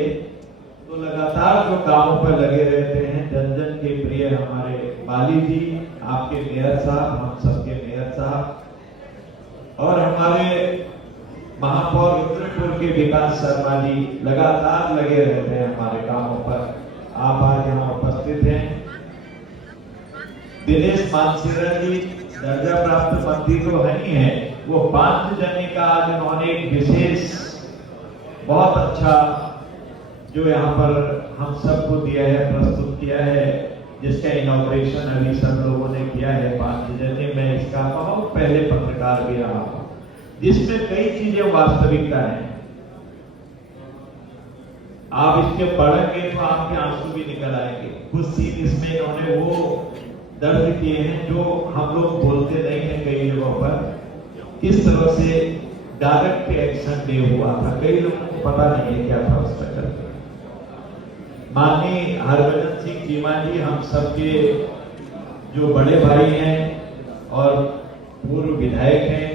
तो लगातार जो कामों पर लगे रहते हैं, जन जन के प्रिय हमारे बाली जी, आपके मेयर साहब, हम सबके मेयर साहब, और हमारे महापौर रुद्रपुर के विकास शर्मा जी लगातार लगे रहते हैं हमारे कामों पर। आप आज यहाँ उपस्थित हैं। दिनेश मानसिंह जी दर्जा प्राप्त मंत्री तो नहीं है, वो 5 जने का आज उन्होंने एक विशेष बहुत अच्छा जो यहाँ पर हम सबको दिया है, प्रस्तुत किया है, जिसका इनॉग्रेशन अभी सब लोगों ने किया है। 5 जने में इसका बहुत पहले पत्रकार भी रहा, जिसमें कई चीजें वास्तविकता है। आप इसके पढ़ेंगे तो आपके आंसू भी निकल आएंगे। कुछ सीन इसमें इन्होंने वो दर्ज किए हैं जो हम लोग बोलते नहीं हैं कई जगहों पर, किस तरह से डायरेक्ट एक्शन डे हुआ था, कई लोगों को पता नहीं है क्या था उसका करके। माननीय हरभजन सिंह चीमा जी हम सबके जो बड़े भाई हैं और पूर्व विधायक हैं।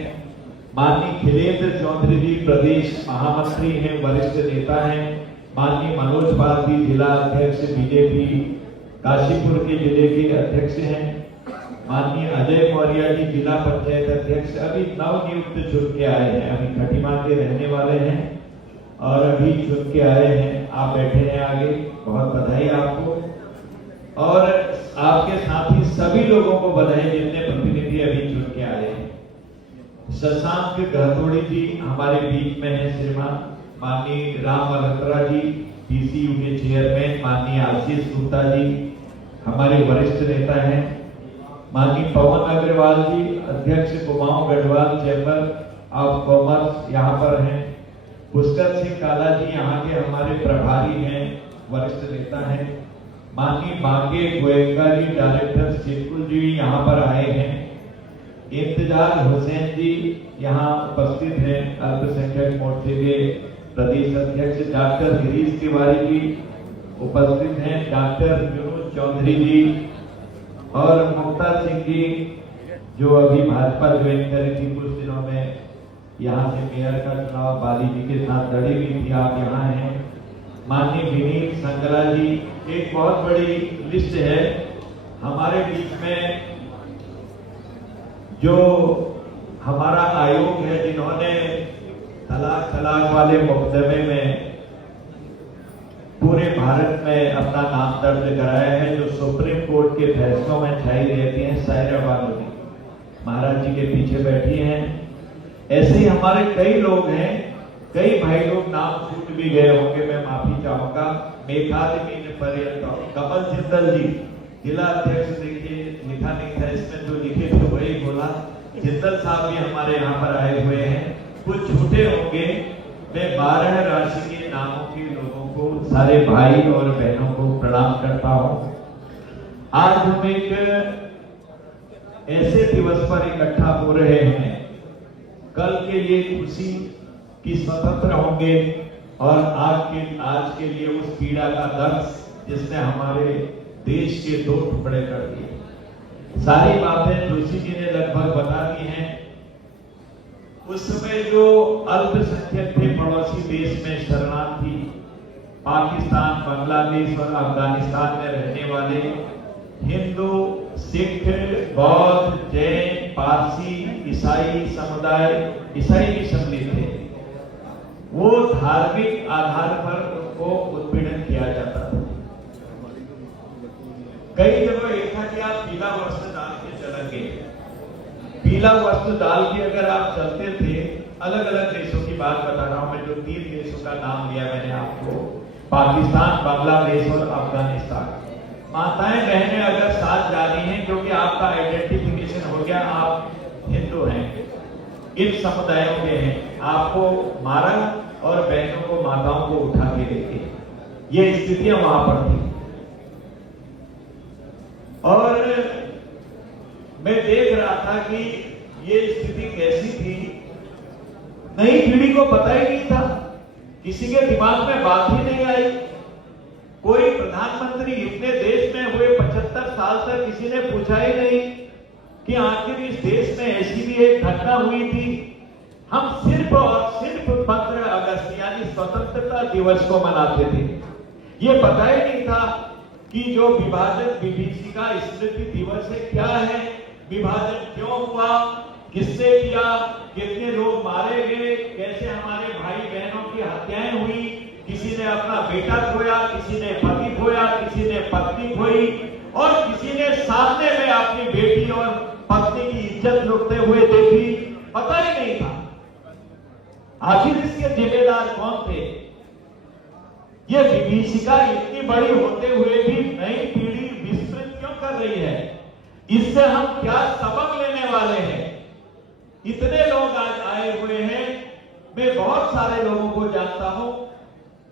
माननीय खिलेंद्र चौधरी जी प्रदेश महामंत्री हैं, वरिष्ठ नेता हैं। माननीय मनोज पाल जी जिला अध्यक्ष बीजेपी काशीपुर के जिले के अध्यक्ष हैं। माननीय अजय मौर्य जी जिला पंचायत अध्यक्ष अभी नवनियुक्त चुन के आए हैं, अभी खटीमा के रहने वाले हैं और अभी चुन के आए हैं। आप बैठे हैं आगे, बहुत बधाई आपको और आपके साथ ही सभी लोगों को बधाई जितने प्रतिनिधि अभी चुन के आए हैं। शशांक गहतोड़ी जी हमारे बीच में है, श्रीमान माननीय राम मल्होत्रा जी, पीसीयू के चेयरमैन माननीय आशीष गुप्ता जी हमारे वरिष्ठ नेता हैं, माननीय पवन अग्रवाल जी अध्यक्ष Kumaon Garhwal chamber of commerce यहाँ पर हैं, पुष्कर सिंह काला जी यहाँ के हमारे प्रभारी हैं, वरिष्ठ नेता हैं, माननीय बांके गोयंका जी डायरेक्टर सिरकुल जी यहाँ पर आए हैं, इंतजार हुसैन जी यहाँ उपस्थित हैं, अल्पसंख्यक मोर्चे के प्रदेश अध्यक्ष डॉक्टर गिरीश तिवारी जी उपस्थित हैं, डॉक्टर विनोद चौधरी जी और मुक्ता सिंह जी जो अभी भाजपा ज्वाइन करी थी कुछ दिनों में, यहाँ से मेयर का चुनाव बाली जी के साथ लड़ी हुई थी, आप यहाँ हैं, माननीय विनीत संगला जी, एक बहुत बड़ी लिस्ट है। हमारे बीच में जो हमारा आयोग है जिन्होंने तलाक वाले मुकदमे में पूरे भारत में अपना नाम दर्ज कराया है, जो सुप्रीम कोर्ट के फैसलों में छाई रहती हैं, सायरा बानू जी महाराज जी के पीछे बैठी हैं। ऐसे ही हमारे कई लोग हैं, कई भाई लोग नाम छूट भी गए होंगे, मैं माफी चाहूंगा। मेघादमी ने पर्यटन कमल जिंदल जी जिला अध्यक्ष, देखिए लिखा नहीं था इसमें, जो लिखे थे वही बोला, जिंदल साहब भी हमारे यहाँ पर आए हुए हैं, कुछ छूटे होंगे। मैं 12 राशि के नामों के लोगों को, सारे भाई और बहनों को प्रणाम करता हूँ। आज हम एक ऐसे दिवस पर इकट्ठा हो रहे हैं, कल के लिए खुशी की स्वतंत्र होंगे और आज के लिए उस पीड़ा का दर्द जिसने हमारे देश के 2 टुकड़े कर दिए। सारी बातें जोशी जी ने लगभग बता दी हैं। उस समय जो अल्पसंख्यक थे पड़ोसी देश में शरणार्थी, पाकिस्तान, बांग्लादेश और अफगानिस्तान में रहने वाले हिंदू, सिख, बौद्ध, जैन, पारसी, ईसाई समुदाय, ईसाई भी सम्मिलित थे, वो धार्मिक आधार पर उनको उत्पीड़न किया जाता था। कई जगह ये था कि आप पीला वस्त्र डाल के चलेंगे, पीला वस्त्र डाल के अगर आप चलते थे, अलग अलग देशों की बात बता रहा हूं मैं, जो 3 देशों का नाम लिया मैंने आपको, पाकिस्तान, बांग्लादेश और अफगानिस्तान। माताएं बहनें अगर साथ जा रही हैं क्योंकि आपका आइडेंटिफिकेशन हो गया, आप हिंदू हैं, इन समुदायों के हैं, आपको मारा और बहनों को, माताओं को उठा के लेके, ये स्थितियां वहां पर थी। और मैं देख रहा था कि ये स्थिति कैसी थी, नई पीढ़ी को पता ही नहीं था, किसी के दिमाग में बात ही नहीं आई। कोई प्रधानमंत्री इतने देश में हुए 75 साल तक किसी ने पूछा ही नहीं कि आखिर इस देश में ऐसी भी एक घटना हुई थी। हम सिर्फ और सिर्फ 15 अगस्त यानी स्वतंत्रता दिवस को मनाते थे। ये पता ही नहीं था कि जो विभाजन विभीषिका स्मृति दिवस है क्या है, विभाजन क्यों हुआ, किसने किया, कितने लोग मारे गए, कैसे हमारे भाई बहनों की हत्याएं हुई, किसी ने अपना बेटा खोया, किसी ने पति खोया, किसी ने पत्नी खोई और किसी ने सामने में अपनी बेटी और पत्नी की इज्जत लुटते हुए देखी, पता ही नहीं था। आखिर इसके जिम्मेदार कौन थे? ये विभीषिका इतनी बड़ी होते हुए भी नई पीढ़ी विस्मृत क्यों कर रही है? इससे हम क्या सबक लेने वाले हैं? इतने लोग आज आए हुए हैं, मैं बहुत सारे लोगों को जानता हूं,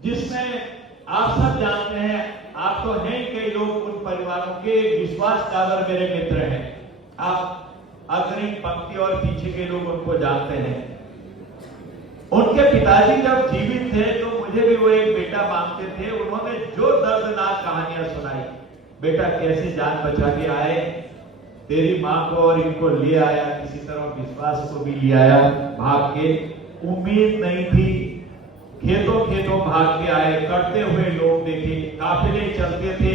जिसमें आप सब जानते हैं, आप तो हैं कई लोग उन परिवारों के विश्वास टावर मेरे मित्र हैं, आप अग्रिम पंक्ति और पीछे के लोग उनको जानते हैं। उनके पिताजी जब जीवित थे तो मुझे भी वो एक बेटा मानते थे, उन्होंने जो दर्दनाक कहानियां सुनाई, बेटा कैसे जान बचा के आए, तेरी मां को और इनको ले आया, किसी तरह विश्वास को भी ले आया, भाग के, उम्मीद नहीं थी, खेतों खेतों भाग के आए, करते हुए लोग देखे, काफिले चलते थे,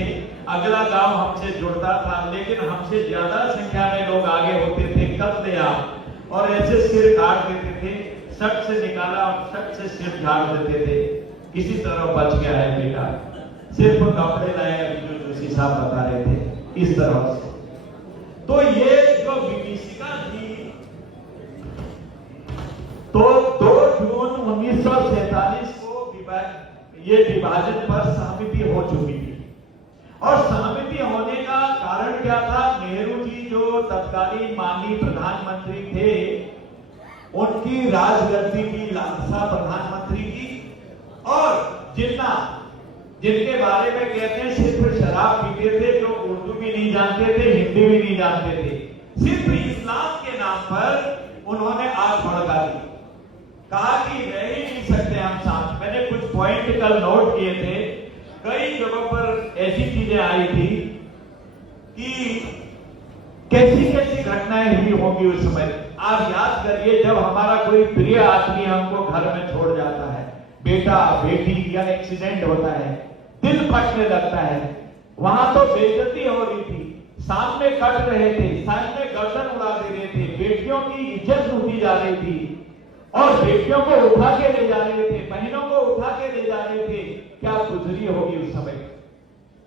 अगला गांव हमसे जुड़ता था, लेकिन हमसे ज्यादा संख्या में लोग आगे होते थे, कत्ले आम और ऐसे सिर काट देते थे, सट से निकाला और सट से सिर झाड़ देते थे, किसी तरह बच गया है बेटा, सिर्फ कपड़े लाए, अभी जो जोशी साहब बता रहे थे, इस तरह से। तो ये जो विभीषिका थी, तो 2 जून 1947 को ये विभाजन पर सहमति हो चुकी थी। और सहमति होने का कारण क्या था? नेहरू जी जो तत्कालीन माननीय प्रधानमंत्री थे, उनकी राजगद्दी की लालसा प्रधानमंत्री की, और जिनके बारे में कहते हैं सिर्फ शराब पीते थे, जो उर्दू भी नहीं जानते थे, हिंदी भी नहीं जानते थे, सिर्फ इस्लाम के नाम पर उन्होंने आग भड़का दी। कहा कि रह ही नहीं सकते हम साथ। मैंने कुछ पॉइंट कल नोट किए थे, कई जगहों पर ऐसी चीजें आई थी कि कैसी कैसी घटनाएं हुई होंगी उस समय। आप याद करिए, जब हमारा कोई प्रिय आदमी हमको घर में छोड़ जाता है, बेटा बेटी, या एक्सीडेंट होता है, दिल फटने लगता है, वहां तो बेइज्जती हो रही थी, सामने कट रहे थे, सामने गर्दन उड़ा दे रहे थे, बेटियों की इज्जत लूटी जा रही थी, और बेटियों को उठा के ले जा रहे थे, बहनों को उठा के ले जा रहे थे। क्या गुजरी होगी उस समय,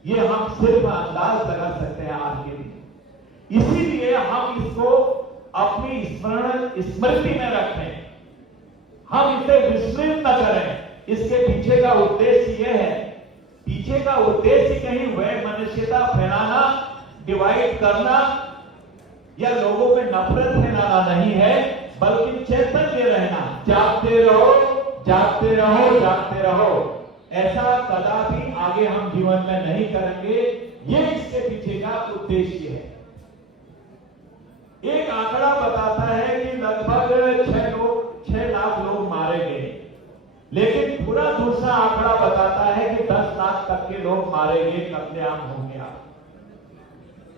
ये हम सिर्फ अंदाज लगा सकते हैं आज के दिन। इसीलिए हम इसको अपनी स्मृति में रखें, हम इसे विस्मृत न करें। इसके पीछे का उद्देश्य यह है, पीछे का उद्देश्य कहीं वह मनुष्यता फैलाना, डिवाइड करना, या लोगों में नफरत फैलाना नहीं है, बल्कि चैतन्य रहना। जागते रहो, जागते रहो, जागते रहो। ऐसा कदापि आगे हम जीवन में नहीं करेंगे, ये इसके पीछे का उद्देश्य है। एक आंकड़ा बताता है कि लगभग 6 लाख लोग मारे गए, लेकिन पूरा दूसरा आंकड़ा बताता है कि 10 लाख तक के लोग मारे गए, कत्लेआम हो गया।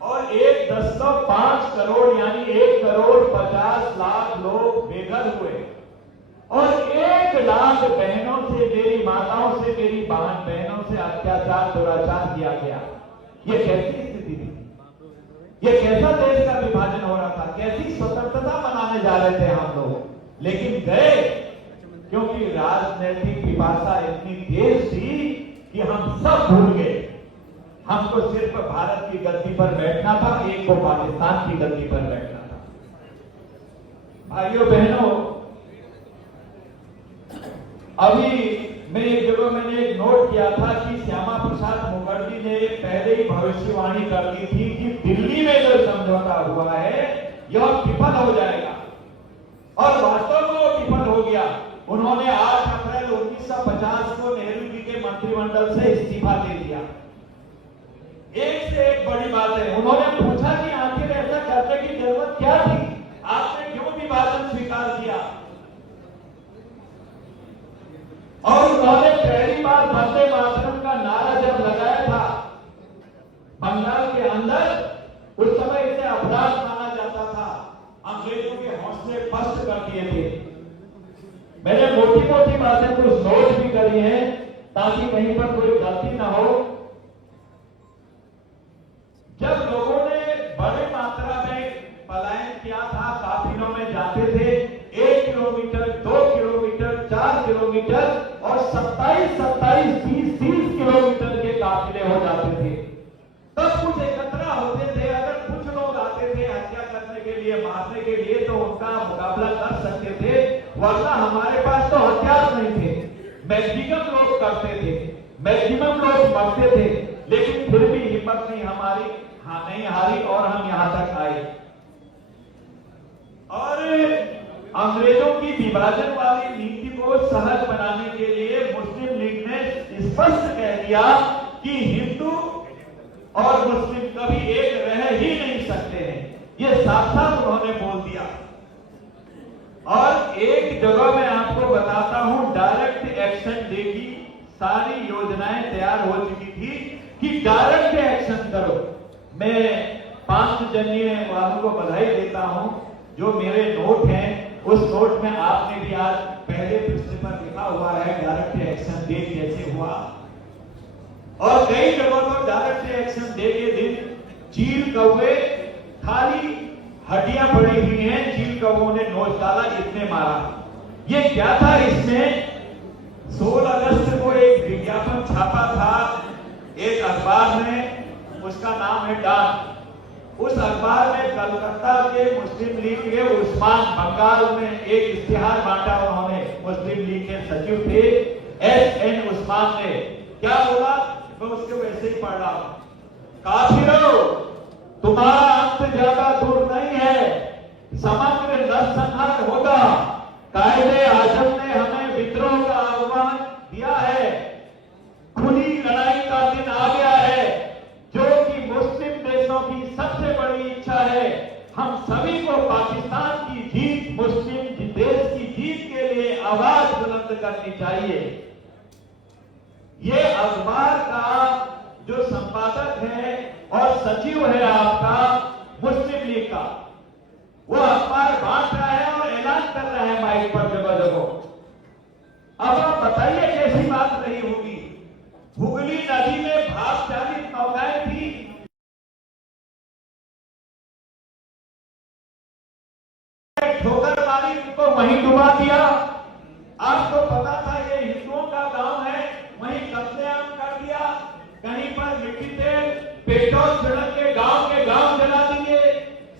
और 1.5 करोड़ यानी 1,50,00,000 लोग बेघर हुए, और 1 लाख बहनों से, मेरी माताओं से, मेरी बहन बहनों से अत्याचार, दुराचार किया गया। ये कैसी स्थिति थी? ये कैसा देश का विभाजन हो रहा था? कैसी स्वतंत्रता मनाने जा रहे थे हम लोग, लेकिन गए क्योंकि राजनीतिक पिपासा इतनी तेज थी कि हम सब भूल गए। हमको सिर्फ भारत की गद्दी पर बैठना था, एक को पाकिस्तान की गद्दी पर बैठना था। भाइयों बहनों, अभी मैं एक जगह मैंने एक नोट किया था कि श्यामा प्रसाद मुखर्जी ने पहले ही भविष्यवाणी कर दी थी कि दिल्ली में जो समझौता हुआ है यह विफल हो जाएगा, और वास्तव में वो विफल हो गया। उन्होंने 8 अप्रैल 1950 को नेहरू जी के मंत्रिमंडल से इस्तीफा दे दिया। एक से एक बड़ी बात है, उन्होंने पूछा कि आखिर ऐसा करने की जरूरत क्या थी, आपने क्यों विभाजन स्वीकार किया? और उन्होंने पहली बार वंदे मातरम का नारा जब लगाया था बंगाल के अंदर, उस समय इसे अपराध माना जाता था, अंग्रेजों के हौसले पस्त कर दिए थे। मैंने मोटी मोटी बातें कुछ नोट भी करी हैं ताकि कहीं पर कोई गलती ना हो। जब लोगों ने बड़ी मात्रा में पलायन किया था, काफिलों में जाते थे, 1 किलोमीटर, 2 किलोमीटर, 4 किलोमीटर और 27, 30 किलोमीटर के काफिले हो जाते थे। तब कुछ एकत्र होते थे, अगर कुछ लोग आते थे हत्या करने के लिए, मारने के लिए, तो उनका मुकाबला कर सकते थे, वरना हमारे पास तो हथियार नहीं थे। मैक्सिमम लोग करते थे, मैक्सिमम लोग मरते थे, लेकिन फिर भी हिम्मत नहीं हमारी नहीं हारी और हम यहां तक आए। और अंग्रेजों की विभाजन वाली नीति को सहज बनाने के लिए मुस्लिम लीग ने स्पष्ट कह दिया कि हिंदू और मुस्लिम कभी एक रह ही नहीं सकते हैं, ये साफ साफ उन्होंने बोल दिया। और एक जगह मैं आपको बताता हूं, डायरेक्ट एक्शन डे की सारी योजनाएं तैयार हो चुकी थी कि डायरेक्ट एक्शन करो। मैं 5 जन्य वालों को बधाई देता हूं। जो मेरे नोट हैं, उस नोट में आपने भी आज पहले पृष्ठ पर लिखा हुआ है डायरेक्ट एक्शन डे कैसे हुआ। और कई जगहों पर डायरेक्ट एक्शन डे के दिन चील कौवे खाली हड्डियां पड़ी हुई हैं, चील कौवों ने नोच डाला, इसने मारा। ये क्या था? इसमें 16 अगस्त को एक विज्ञापन छापा था एक अखबार में, उसका नाम है डाक। उस अखबार में कलकत्ता के मुस्लिम लीग के उस्मान बंगाल में एक इश्तिहार बांटा उन्होंने, मुस्लिम लीग के सचिव थे S.N. उस्मान ने क्या बोला, मैं उसके वैसे ही पढ़ रहा हूं। काफिरों, तुम्हारा अंत ज्यादा दूर नहीं है, समग्र नरसंहार होगा। कायदे आजम ने हमें विद्रोह का आह्वान दिया है, खुली लड़ाई का दिन आ गया है, जो कि मुस्लिम देशों की सबसे बड़ी इच्छा है। हम सभी को पाकिस्तान की जीत, मुस्लिम देश की जीत के लिए आवाज बुलंद करनी चाहिए। ये अखबार का जो संपादक है और सचिव है आपका मुस्लिम लीग का, वो अखबार बांट रहा है और ऐलान कर रहा है माइक पर जगह जगह। अब आप बताइए कैसी बात रही होगी। हुगली नदी में भाप चालित नौकाएं थी, ठोकर मारी, उनको वहीं डुबा दिया। आपको पता था ये हिंदुओं का गांव है, वहीं कत्लेआम कर दिया। कहीं पर मिट्टी तेल पेट्रोल छिड़क के गांव जला दिए,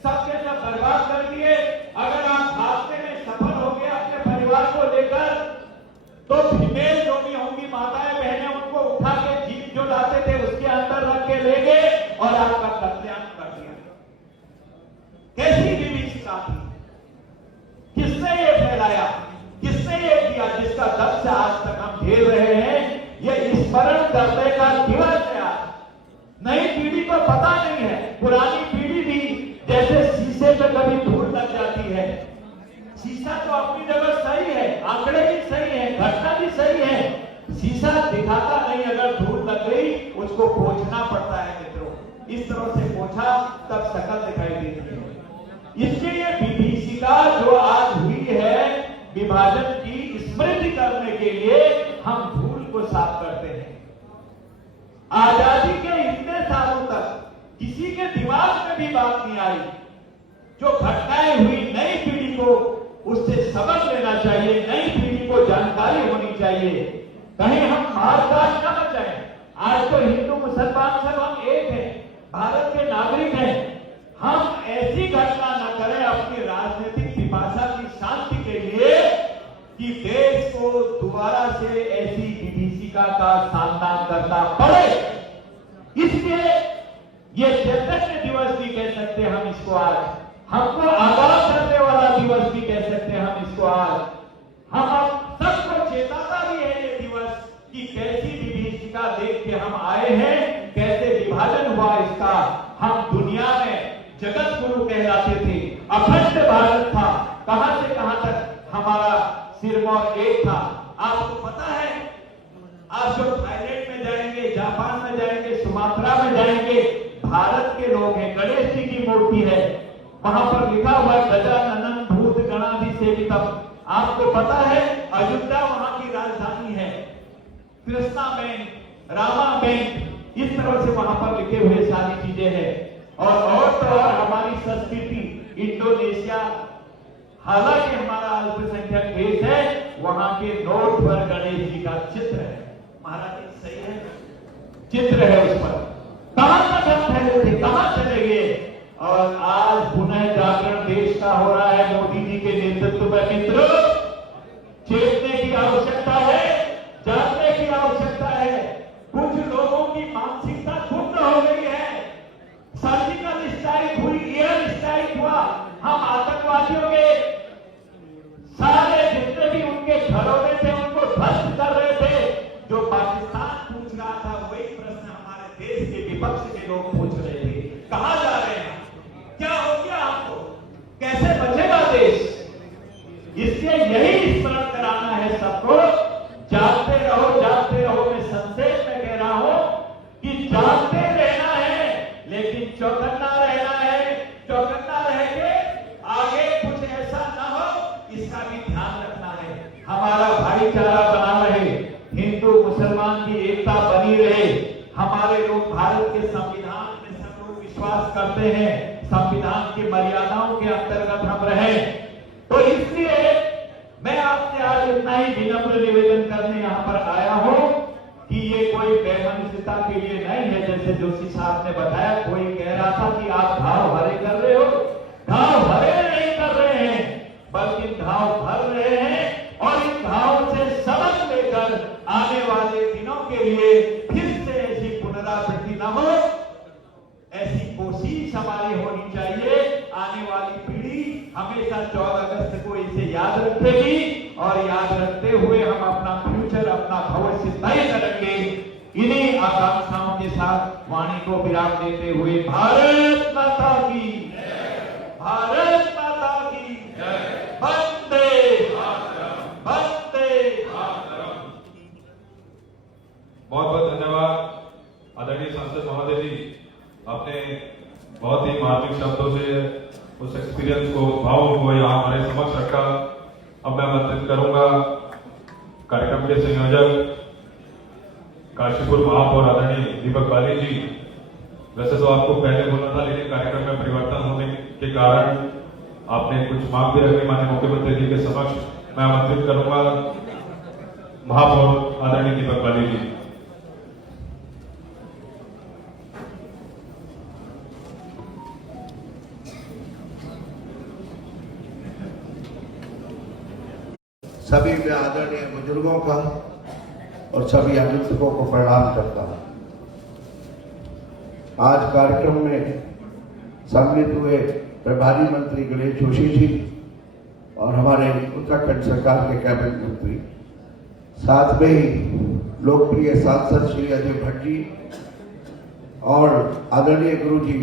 सबके सब बर्बाद कर दिए। अगर आप भागने में सफल हो गए अपने परिवार को लेकर, तो फीमेल जो भी होंगी माताएं बहनें, उनको उठा के जीप जो लाते थे उसके अंदर रख के ले गए और आपका कत्लेआम कर दिया। कैसी विभीषिका थी, किसने ये फैलाया, किसने ये किया, जिसका दर्द से आज तक हम झेल रहे हैं। ये स्मरण करने का दिवस है आज। नई पीढ़ी को पता नहीं है, पुरानी पीढ़ी भी जैसे शीशे पे कभी धूल लग जाती है। शीशा तो अपनी जगह सही है, आंकड़े भी सही है, घटना भी सही है, शीशा दिखाता नहीं। अगर धूल लग गई उसको पोंछना पड़ता है मित्रों, इस तरह से पोंछा तब शकल दिखाई देती है। इसलिए ये विभीषिका जो आज हुई है, विभाजन की स्मृति करने के लिए हम धूल को साफ करते हैं। आजादी के इतने सालों तक किसी के दिमाग में भी बात नहीं आई। जो घटनाएं हुई, नई पीढ़ी को उससे सबक लेना चाहिए, नई पीढ़ी को जानकारी होनी चाहिए। कहीं हम मारकाट न मचाएं। आज तो हिंदू मुसलमान सब हम एक हैं, भारत के नागरिक हैं। हम ऐसी घटना न करें अपनी राजनीतिक पिपासा की शांति के लिए कि देश को दोबारा से ऐसी विभीषिका का सामना करना पड़े। इसलिए ये चैतन्य दिवस भी कह सकते हैं हम इसको आज, हमको आगाह करने वाला दिवस भी कह सकते हैं हम इसको आज। हम सबको चेताता भी है ये दिवस कि कैसी विभीषिका देख के हम आए हैं, कैसे विभाजन हुआ इसका। हम दुनिया में जगत गुरु कहलाते थे, अखंड भारत था, कहां से कहां तक हमारा सिरमौर एक था। आपको पता है, आप जो थाईलैंड में जाएंगे, जापान में जाएंगे, सुमात्रा में जाएंगे, भारत के लोग हैं। गणेश जी की मूर्ति है, वहां पर लिखा हुआ है गजानन भूत गणाधि सेवितम। आपको पता है अयोध्या वहां की राजधानी है। कृष्णा बैंक, रामा बैंक, इस तरह से वहां पर लिखे हुए सारी चीजें हैं। और तो और हमारी संस्कृति इंडोनेशिया, हालांकि हमारा अल्पसंख्यक देश है, वहां के नोट पर गणेश जी का चित्र है। महाराज सही है, चित्र है उस पर। कहां तक हम फैले थे, कहां चले गए। और आज पुनः जागरण देश का हो रहा है मोदी जी के नेतृत्व में। मित्रों, चेतने की आवश्यकता है, जानने की आवश्यकता है। कुछ लोगों की मानसिकता क्षुब्ध हो गई है। सर्जिकल स्ट्राइक हुई, एयर स्ट्राइक हुआ, हम आतंकवादियों के सारे जितने भी उनके घरों थे उनको ध्वस्त कर रहे थे। जो पाकिस्तान पूछ रहा था वही प्रश्न हमारे देश के विपक्ष के लोग पूछ रहे थे। कहां जा रहे हैं, क्या हो गया हमको, कैसे बचेगा देश। इसलिए यही स्मरण कराना है सबको। जागते रहो। मैं संक्षेप में कह रहा हूं कि जागते रहना है, लेकिन चौकन्ना रहना है। चौकन्ना रह के आगे कुछ ऐसा ना हो, इसका भी ध्यान रखना है। हमारा भाईचारा बना रहे, हिंदू मुसलमान की एकता बनी रहे। हमारे लोग भारत के संविधान में सब लोग विश्वास करते हैं, संविधान की मर्यादाओं के अंतर्गत हम रहें। तो इसलिए मैं आपसे आज इतना ही विनम्र निवेदन करने यहाँ पर आया हूं कि ये कोई बेमनसिता के लिए नहीं है। जैसे जोशी साहब ने बताया, कोई कह रहा था कि आप घाव भरे कर रहे हो। घाव भरे नहीं कर रहे हैं, बल्कि घाव भर रहे हैं। और इन घाव से सबक लेकर के लिए फिर से ऐसी पुनरावृत्ति न हो, ऐसी कोशिश हमारी होनी चाहिए। आने वाली पीढ़ी हमेशा 14 अगस्त को इसे याद रखेगी और याद रखते हुए हम अपना फ्यूचर, अपना भविष्य तय करेंगे। इन्हीं आकांक्षाओं के साथ वाणी को विराम देते हुए भारत माता की, भारत माता की, वंदे वंदे। बहुत बहुत धन्यवाद आदरणीय सांसद महोदय जी, आपने बहुत ही मार्मिक शब्दों से उस एक्सपीरियंस को, भावों को यहाँ हमारे समक्ष रखा। अब मैं आमंत्रित करूंगा कार्यक्रम के संयोजक काशीपुर महापौर आदरणीय दीपक बाली जी। वैसे तो आपको पहले बोला था, लेकिन कार्यक्रम में परिवर्तन होने के कारण आपने कुछ मांग भी रखी माननीय मुख्यमंत्री जी के समक्ष। मैं आमंत्रित करूंगा महापौर आदरणीय दीपक बाली जी। सभी मैं आदरणीय बुजुर्गों का और सभी आगंतुकों को प्रणाम करता हूं। आज कार्यक्रम में सम्मिलित हुए प्रभारी मंत्री गणेश जोशी जी और हमारे उत्तराखंड सरकार के कैबिनेट मंत्री, साथ में ही लोकप्रिय सांसद श्री अजय भट्ट जी और आदरणीय गुरु जी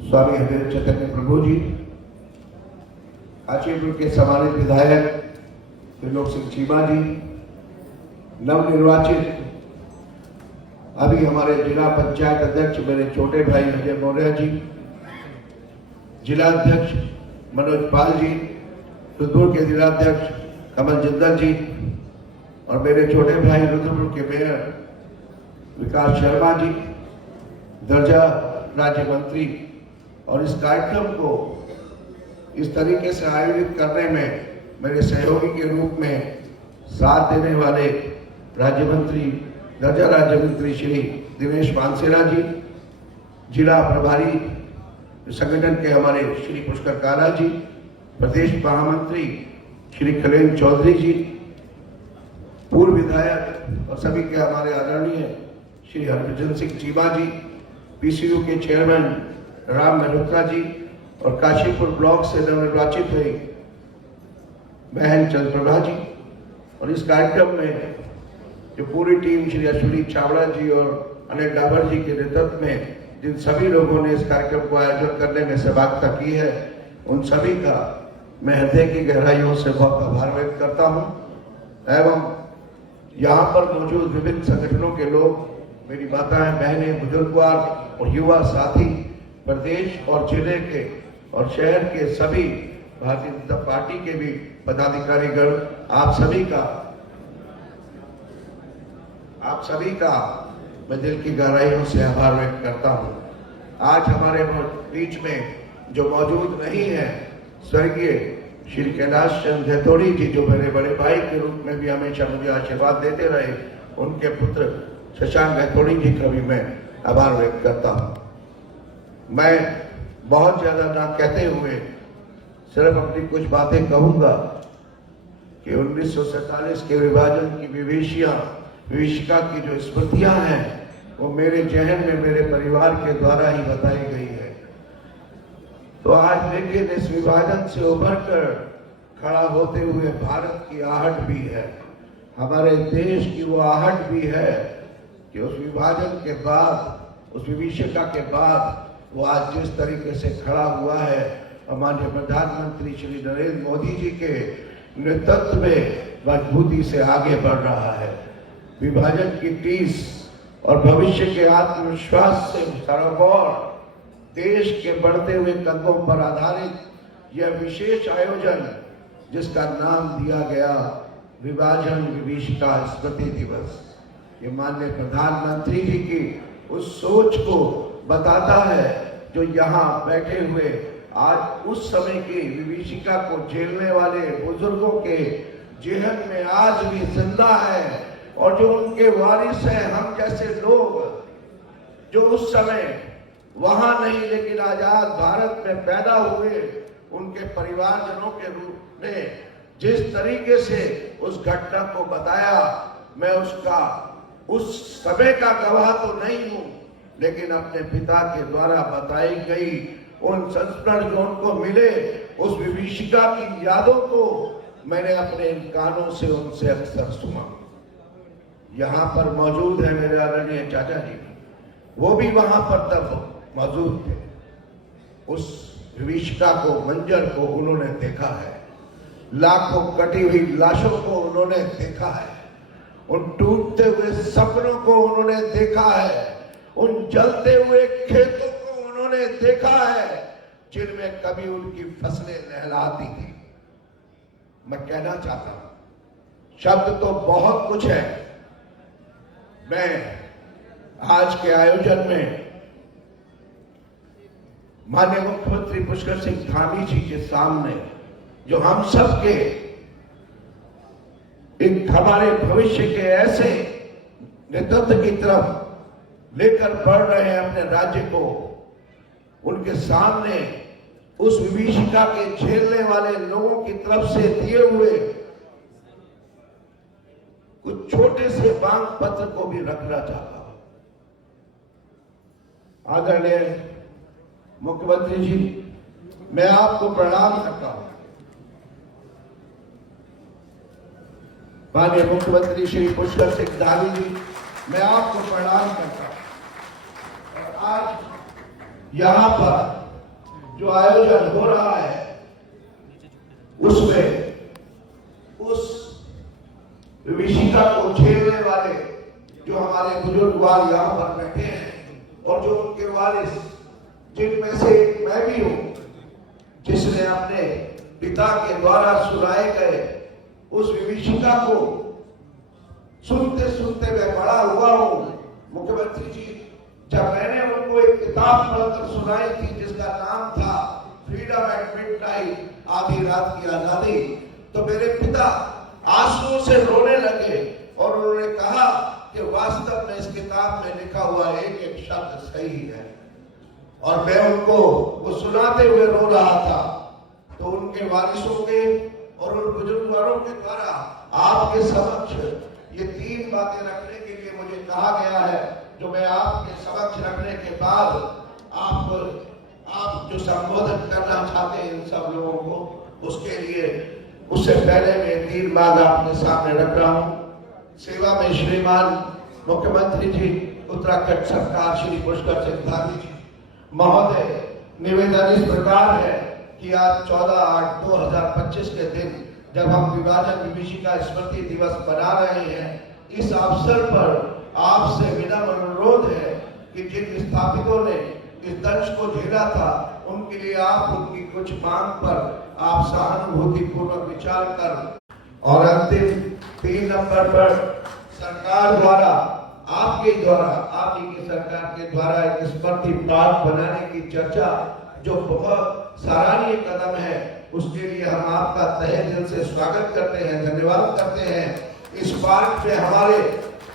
स्वामी हरिहर चैतन्य प्रभु जी, काशीपुर के सम्मानित विधायक त्रिलोक सिंह चीमा जी, नवनिर्वाचित अभी हमारे जिला पंचायत अध्यक्ष मेरे छोटे भाई अजय मौर्य जी, जिला अध्यक्ष मनोज पाल जी, रुद्रपुर के जिला अध्यक्ष कमल जिंदल जी और मेरे छोटे भाई रुद्रपुर के मेयर विकास शर्मा जी, दर्जा राज्य मंत्री, और इस कार्यक्रम को इस तरीके से आयोजित करने में मेरे सहयोगी के रूप में साथ देने वाले राज्य मंत्री, दर्जा राज्य मंत्री श्री दिनेश पानसेरा जी, जिला प्रभारी संगठन के हमारे श्री पुष्कर काला जी, प्रदेश महामंत्री श्री कल्याण चौधरी जी, पूर्व विधायक और सभी के हमारे आदरणीय श्री हरभजन सिंह चीमा जी, पीसीयू के चेयरमैन राम मल्होत्रा जी और काशीपुर ब्लॉक से नवनिर्वाचित हुई बहन चंद्रप्रभा जी, और इस कार्यक्रम में जो पूरी टीम श्री अश्विनी चावड़ा जी और अनिल डाबर जी के नेतृत्व में जिन सभी लोगों ने इस कार्यक्रम को आयोजन करने में सहभागिता की है, उन सभी का मैं हृदय की गहराइयों से बहुत आभार व्यक्त करता हूं। एवं यहाँ पर मौजूद विभिन्न संगठनों के लोग, मेरी माताएं, बहनें, बुजुर्गवार और युवा साथी, प्रदेश और जिले के और शहर के सभी भारतीय जनता पार्टी के भी पदाधिकारीगण, आप सभी का मैं दिल की गहराइयों से आभार व्यक्त करता हूं। आज हमारे बीच में जो मौजूद नहीं है, स्वर्गीय श्री कैलाश चंद धैतोड़ी जी, जो मेरे बड़े भाई के रूप में भी हमेशा मुझे आशीर्वाद देते रहे, उनके पुत्र शशांक धैतोड़ी जी का भी मैं आभार व्यक्त करता हूं। मैं बहुत ज्यादा ना कहते हुए सिर्फ अपनी कुछ बातें कहूंगा कि 1947 के विभाजन की विभीषिका की जो स्मृतियां हैं, वो मेरे जहन में मेरे परिवार के द्वारा ही बताई गई है। तो आज लेकिन इस विभाजन से उभर कर खड़ा होते हुए भारत की आहट भी है, हमारे देश की वो आहट भी है कि उस विभाजन के बाद, उस विभीषिका के बाद वो आज जिस तरीके से खड़ा हुआ है, हमारे प्रधानमंत्री श्री नरेंद्र मोदी जी के नेतृत्व में मजबूती से आगे बढ़ रहा है। विभाजन की टीस और भविष्य के आत्मविश्वास से सरोवर देश के बढ़ते हुए कदमों पर आधारित यह विशेष आयोजन, जिसका नाम दिया गया विभाजन विभीषिका स्मृति दिवस, ये माननीय प्रधानमंत्री जी की उस सोच को बताता है जो यहाँ बैठे हुए आज उस समय की विभीषिका को झेलने वाले बुजुर्गों के जेहन में आज भी जिंदा है, और जो उनके वारिस हैं, हम जैसे लोग जो उस समय वहां नहीं लेकिन आजाद भारत में पैदा हुए, उनके परिवारजनों के रूप में जिस तरीके से उस घटना को बताया, मैं उसका उस समय का गवाह तो नहीं हूं, लेकिन अपने पिता के द्वारा बताई गई उन संस्मरण जो उनको मिले, उस विभीषिका की यादों को मैंने अपने इन कानों से उनसे अक्सर सुना। यहाँ पर मौजूद है मेरे आदरणीय चाचा जी, वो भी वहां पर तब मौजूद थे। उस विभीषिका को, मंजर को उन्होंने देखा है, लाखों कटी हुई लाशों को उन्होंने देखा है, उन टूटते हुए सपनों को उन्होंने देखा है, उन जलते हुए खेतों को उन्होंने देखा है जिनमें कभी उनकी फसलें लहराती थी। मैं कहना चाहता हूं, शब्द तो बहुत कुछ है। मैं आज के आयोजन में माननीय मुख्यमंत्री पुष्कर सिंह धामी जी के सामने जो हम सब के एक हमारे भविष्य के ऐसे नेतृत्व की तरफ लेकर बढ़ रहे हैं अपने राज्य को, उनके सामने उस विभीषिका के झेलने वाले लोगों की तरफ से दिए हुए कुछ छोटे से मांग पत्र को भी रखना चाहता हूं। आदरणीय मुख्यमंत्री जी, मैं आपको प्रणाम करता हूं। माननीय मुख्यमंत्री श्री पुष्कर सिंह धामी जी, मैं आपको प्रणाम करता हूं। और आज यहां पर जो आयोजन हो रहा है उसमें उस विभीषिका को झेलने वाले जो हमारे बुजुर्गवार यहां पर बैठे हैं और जो उनके वारिस, जिनमें से एक मैं भी हूं, जिसने अपने पिता के द्वारा सुनाए गए उस विभीषिका को सुनते सुनते मैं बड़ा हुआ हूं। मुख्यमंत्री जी, जब मैंने उनको एक किताब पढ़कर सुनाई थी जिसका नाम था फ्रीडम एट मिडनाइट, आधी रात की आजादी, तो मेरे पिता आंसुओं से रोने लगे और उन्होंने कहा कि वास्तव में इस किताब में लिखा हुआ एक एक शब्द सही है। और मैं उनको वो सुनाते हुए रो रहा था। तो उनके वारिसों के और उन बुजुर्गों के द्वारा आपके समक्ष ये 3 बातें रखने के लिए मुझे कहा गया है, जो मैं आपके समक्ष रखने के बाद आप जो संबोधन करना चाहते हैं इन सब लोगों को, उसके लिए उससे पहले मैं 3 बात आपके सामने रख रहा हूं। सेवा में श्रीमान मुख्यमंत्री जी, उत्तराखंड सरकार श्री पुष्कर सिंह धामी जी महोदय, निवेदन इस प्रकार है कि आज 14/8/2025 के दिन जब हम विभाजन विभीषिका स्मृति दिवस मना रहे हैं, इस अवसर पर आपसे विनम्र अनुरोध है कि जिन विस्थापितों ने इस दंश को झेला था, उनके लिए आप उनकी कुछ मांग पर आप सहानुभूति पूर्वक विचार कर, और अंतिम 3 नंबर पर सरकार द्वारा, आपके द्वारा, आप ही की सरकार के द्वारा एक स्मृति पार्क बनाने की चर्चा जो बहुत सराहनीय कदम है, उसके लिए हम आपका तहे दिल से स्वागत करते हैं, धन्यवाद करते हैं। इस पार्क में हमारे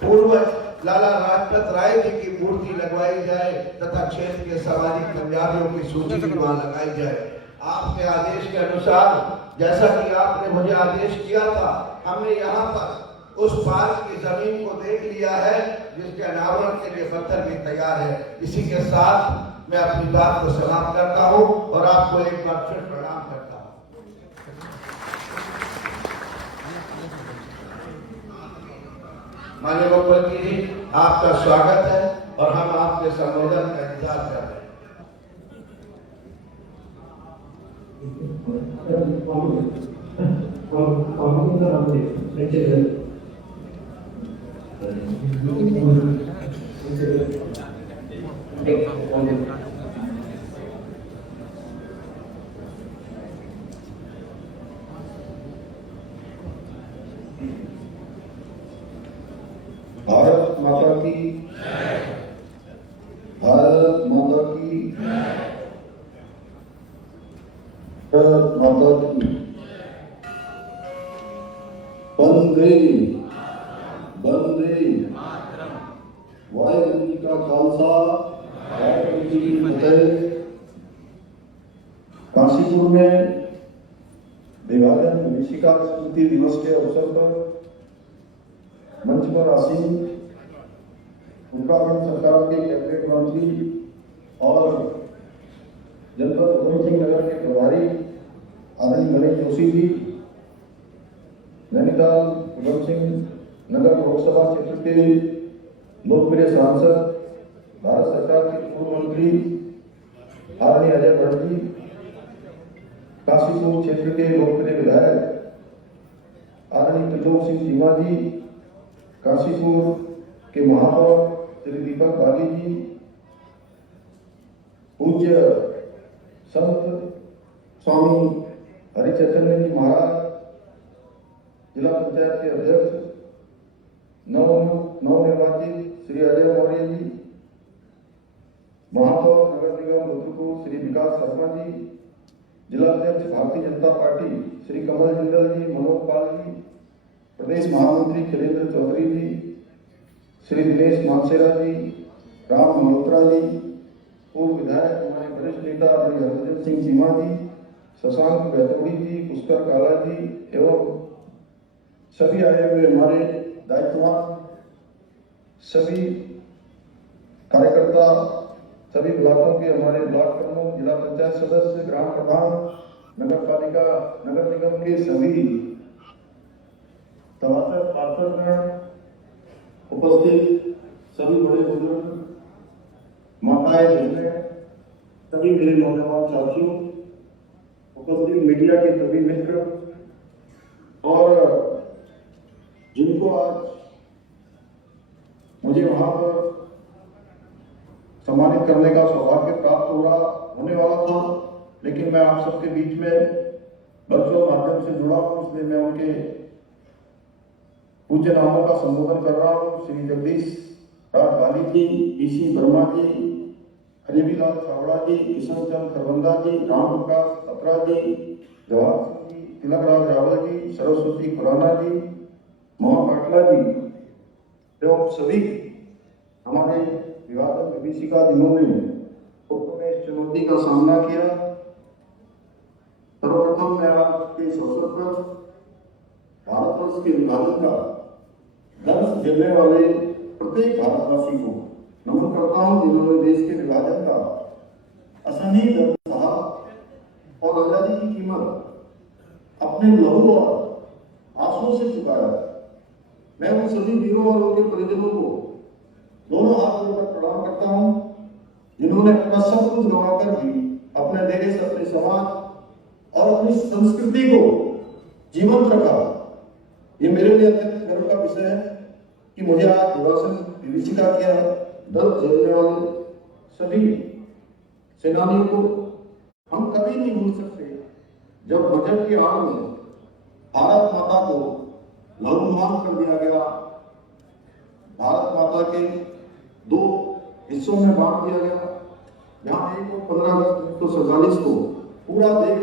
पूर्वज लाला लाजपत राय जी की मूर्ति लगवाई जाए तथा क्षेत्र के सामाजिक पंजाबियों की सूची भी वहां लगाई जाए। आपके आदेश के अनुसार, जैसा कि आपने मुझे आदेश किया था, हमने यहाँ पर उस पार्क की जमीन को देख लिया है, जिसके अनावरण के लिए पत्थर भी तैयार है। इसी के साथ मैं अपनी बात को समाप्त करता हूं और आपको एक बार फिर प्रणाम करता हूं। माननीय मुख्यमंत्री जी, आपका स्वागत है और हम आपके संबोधन का इंतजार कर रहे हैं। भारत माता की, भारत माता की, भारत माता की। वंदे वंदे वाहिगुरू जी का खालसा, वाहिगुरू जी की फतेह। काशीपुर में विभाजन विभीषिका स्मृति दिवस के अवसर पर मंच पर आसीन उत्तराखंड सरकार के कैबिनेट मंत्री और जनपद उधम सिंह नगर के प्रभारी आदरणीय गणेश जोशी जी, नैनीताल उधम सिंह नगर लोकसभा क्षेत्र के लोकप्रिय सांसद, भारत सरकार के पूर्व मंत्री आदरणीय अजय भट्ट जी, काशीपुर क्षेत्र के लोकप्रिय विधायक आदरणीय त्रिलोक सिंह चीमा जी, काशीपुर के महापौर श्री दीपक बाली जी, पूज्य संत स्वामी हरिचैतन्य जी महाराज, जिला पंचायत के अध्यक्ष नवनिर्वाचित श्री अजय मौर्य जी, महापौर नगर निगम रुद्रपुर श्री विकास शर्मा जी, जिला अध्यक्ष भारतीय जनता पार्टी श्री कमल जिंदल जी, मनोज पाल जी, प्रदेश महामंत्री खिलेंद्र चौधरी जी, श्री दिनेश मानसेरा जी, राम मल्होत्रा जी, पूर्व विधायक हमारे वरिष्ठ नेता श्री हरभजन सिंह चीमा जी, शशांक बैतोड़ी जी, पुष्कर काला जी एवं सभी आए हुए हमारे दायित्ववान सभी कार्यकर्ता, सभी ब्लॉकों के हमारे ब्लॉक प्रमुख, जिला पंचायत सदस्य, ग्राम प्रधान, नगर पालिका नगर निगम के सभी पार्षदगण, उपस्थित सभी बड़े बुजुर्ग, माताएं, बहनें, सभी मेरे नौजवान साथियों, उपस्थित मीडिया के सभी मित्र और जिनको आज मुझे वहां पर सम्मानित करने का सौभाग्य प्राप्त होने वाला था, लेकिन मैं आप सबके बीच में वर्चुअल माध्यम से जुड़ा हूं, इसलिए मैं उनके पूज्य नामों का संबोधन कर रहा हूं। श्री जगदीश राज बाली जी, ईसी वर्मा जी, हरिलाल छावड़ा जी, किशन चंद खरबंदा जी, राम प्रकाश अत्रा जी, जवाहर सिंह जी, तिलक राज रावल जी, सरस्वती खुराना जी, मोहन पाटला जी एवं सभी हमारे विवादन विभीषिका जिन्होंने में इस चुनौती का सामना किया। सर्वप्रथम मैं आज के इस अवसर पर भारतवर्ष के विभाजन का दर्द झेलने वाले प्रत्येक भारतवासी को नमन करता हूं, जिन्होंने देश के विभाजन का असहनीय दर्द सहा और आजादी की कीमत अपने लहू और आंसुओं से चुकाया। मैं उन सभी वीरों और उनके परिजनों को दोनों हाथ जोड़कर प्रणाम करता हूं, जिन्होंने अपना सब कुछ गंवाकर भी अपने देश, अपने समाज और अपनी संस्कृति को जीवंत रखा। ये मेरे लिए अत्यंत गर्व का विषय है कि मुझे आज विभाजन विभीषिका किया दर्द झेलने वाले सभी सेनानियों को हम कभी नहीं भूल सकते, जब बजट की आड़ में भारत माता को लहूलुहान कर दिया गया, भारत माता के 2 हिस्सों में बांट दिया गया, जहां एक को 15 अगस्त 1947 को पूरा देश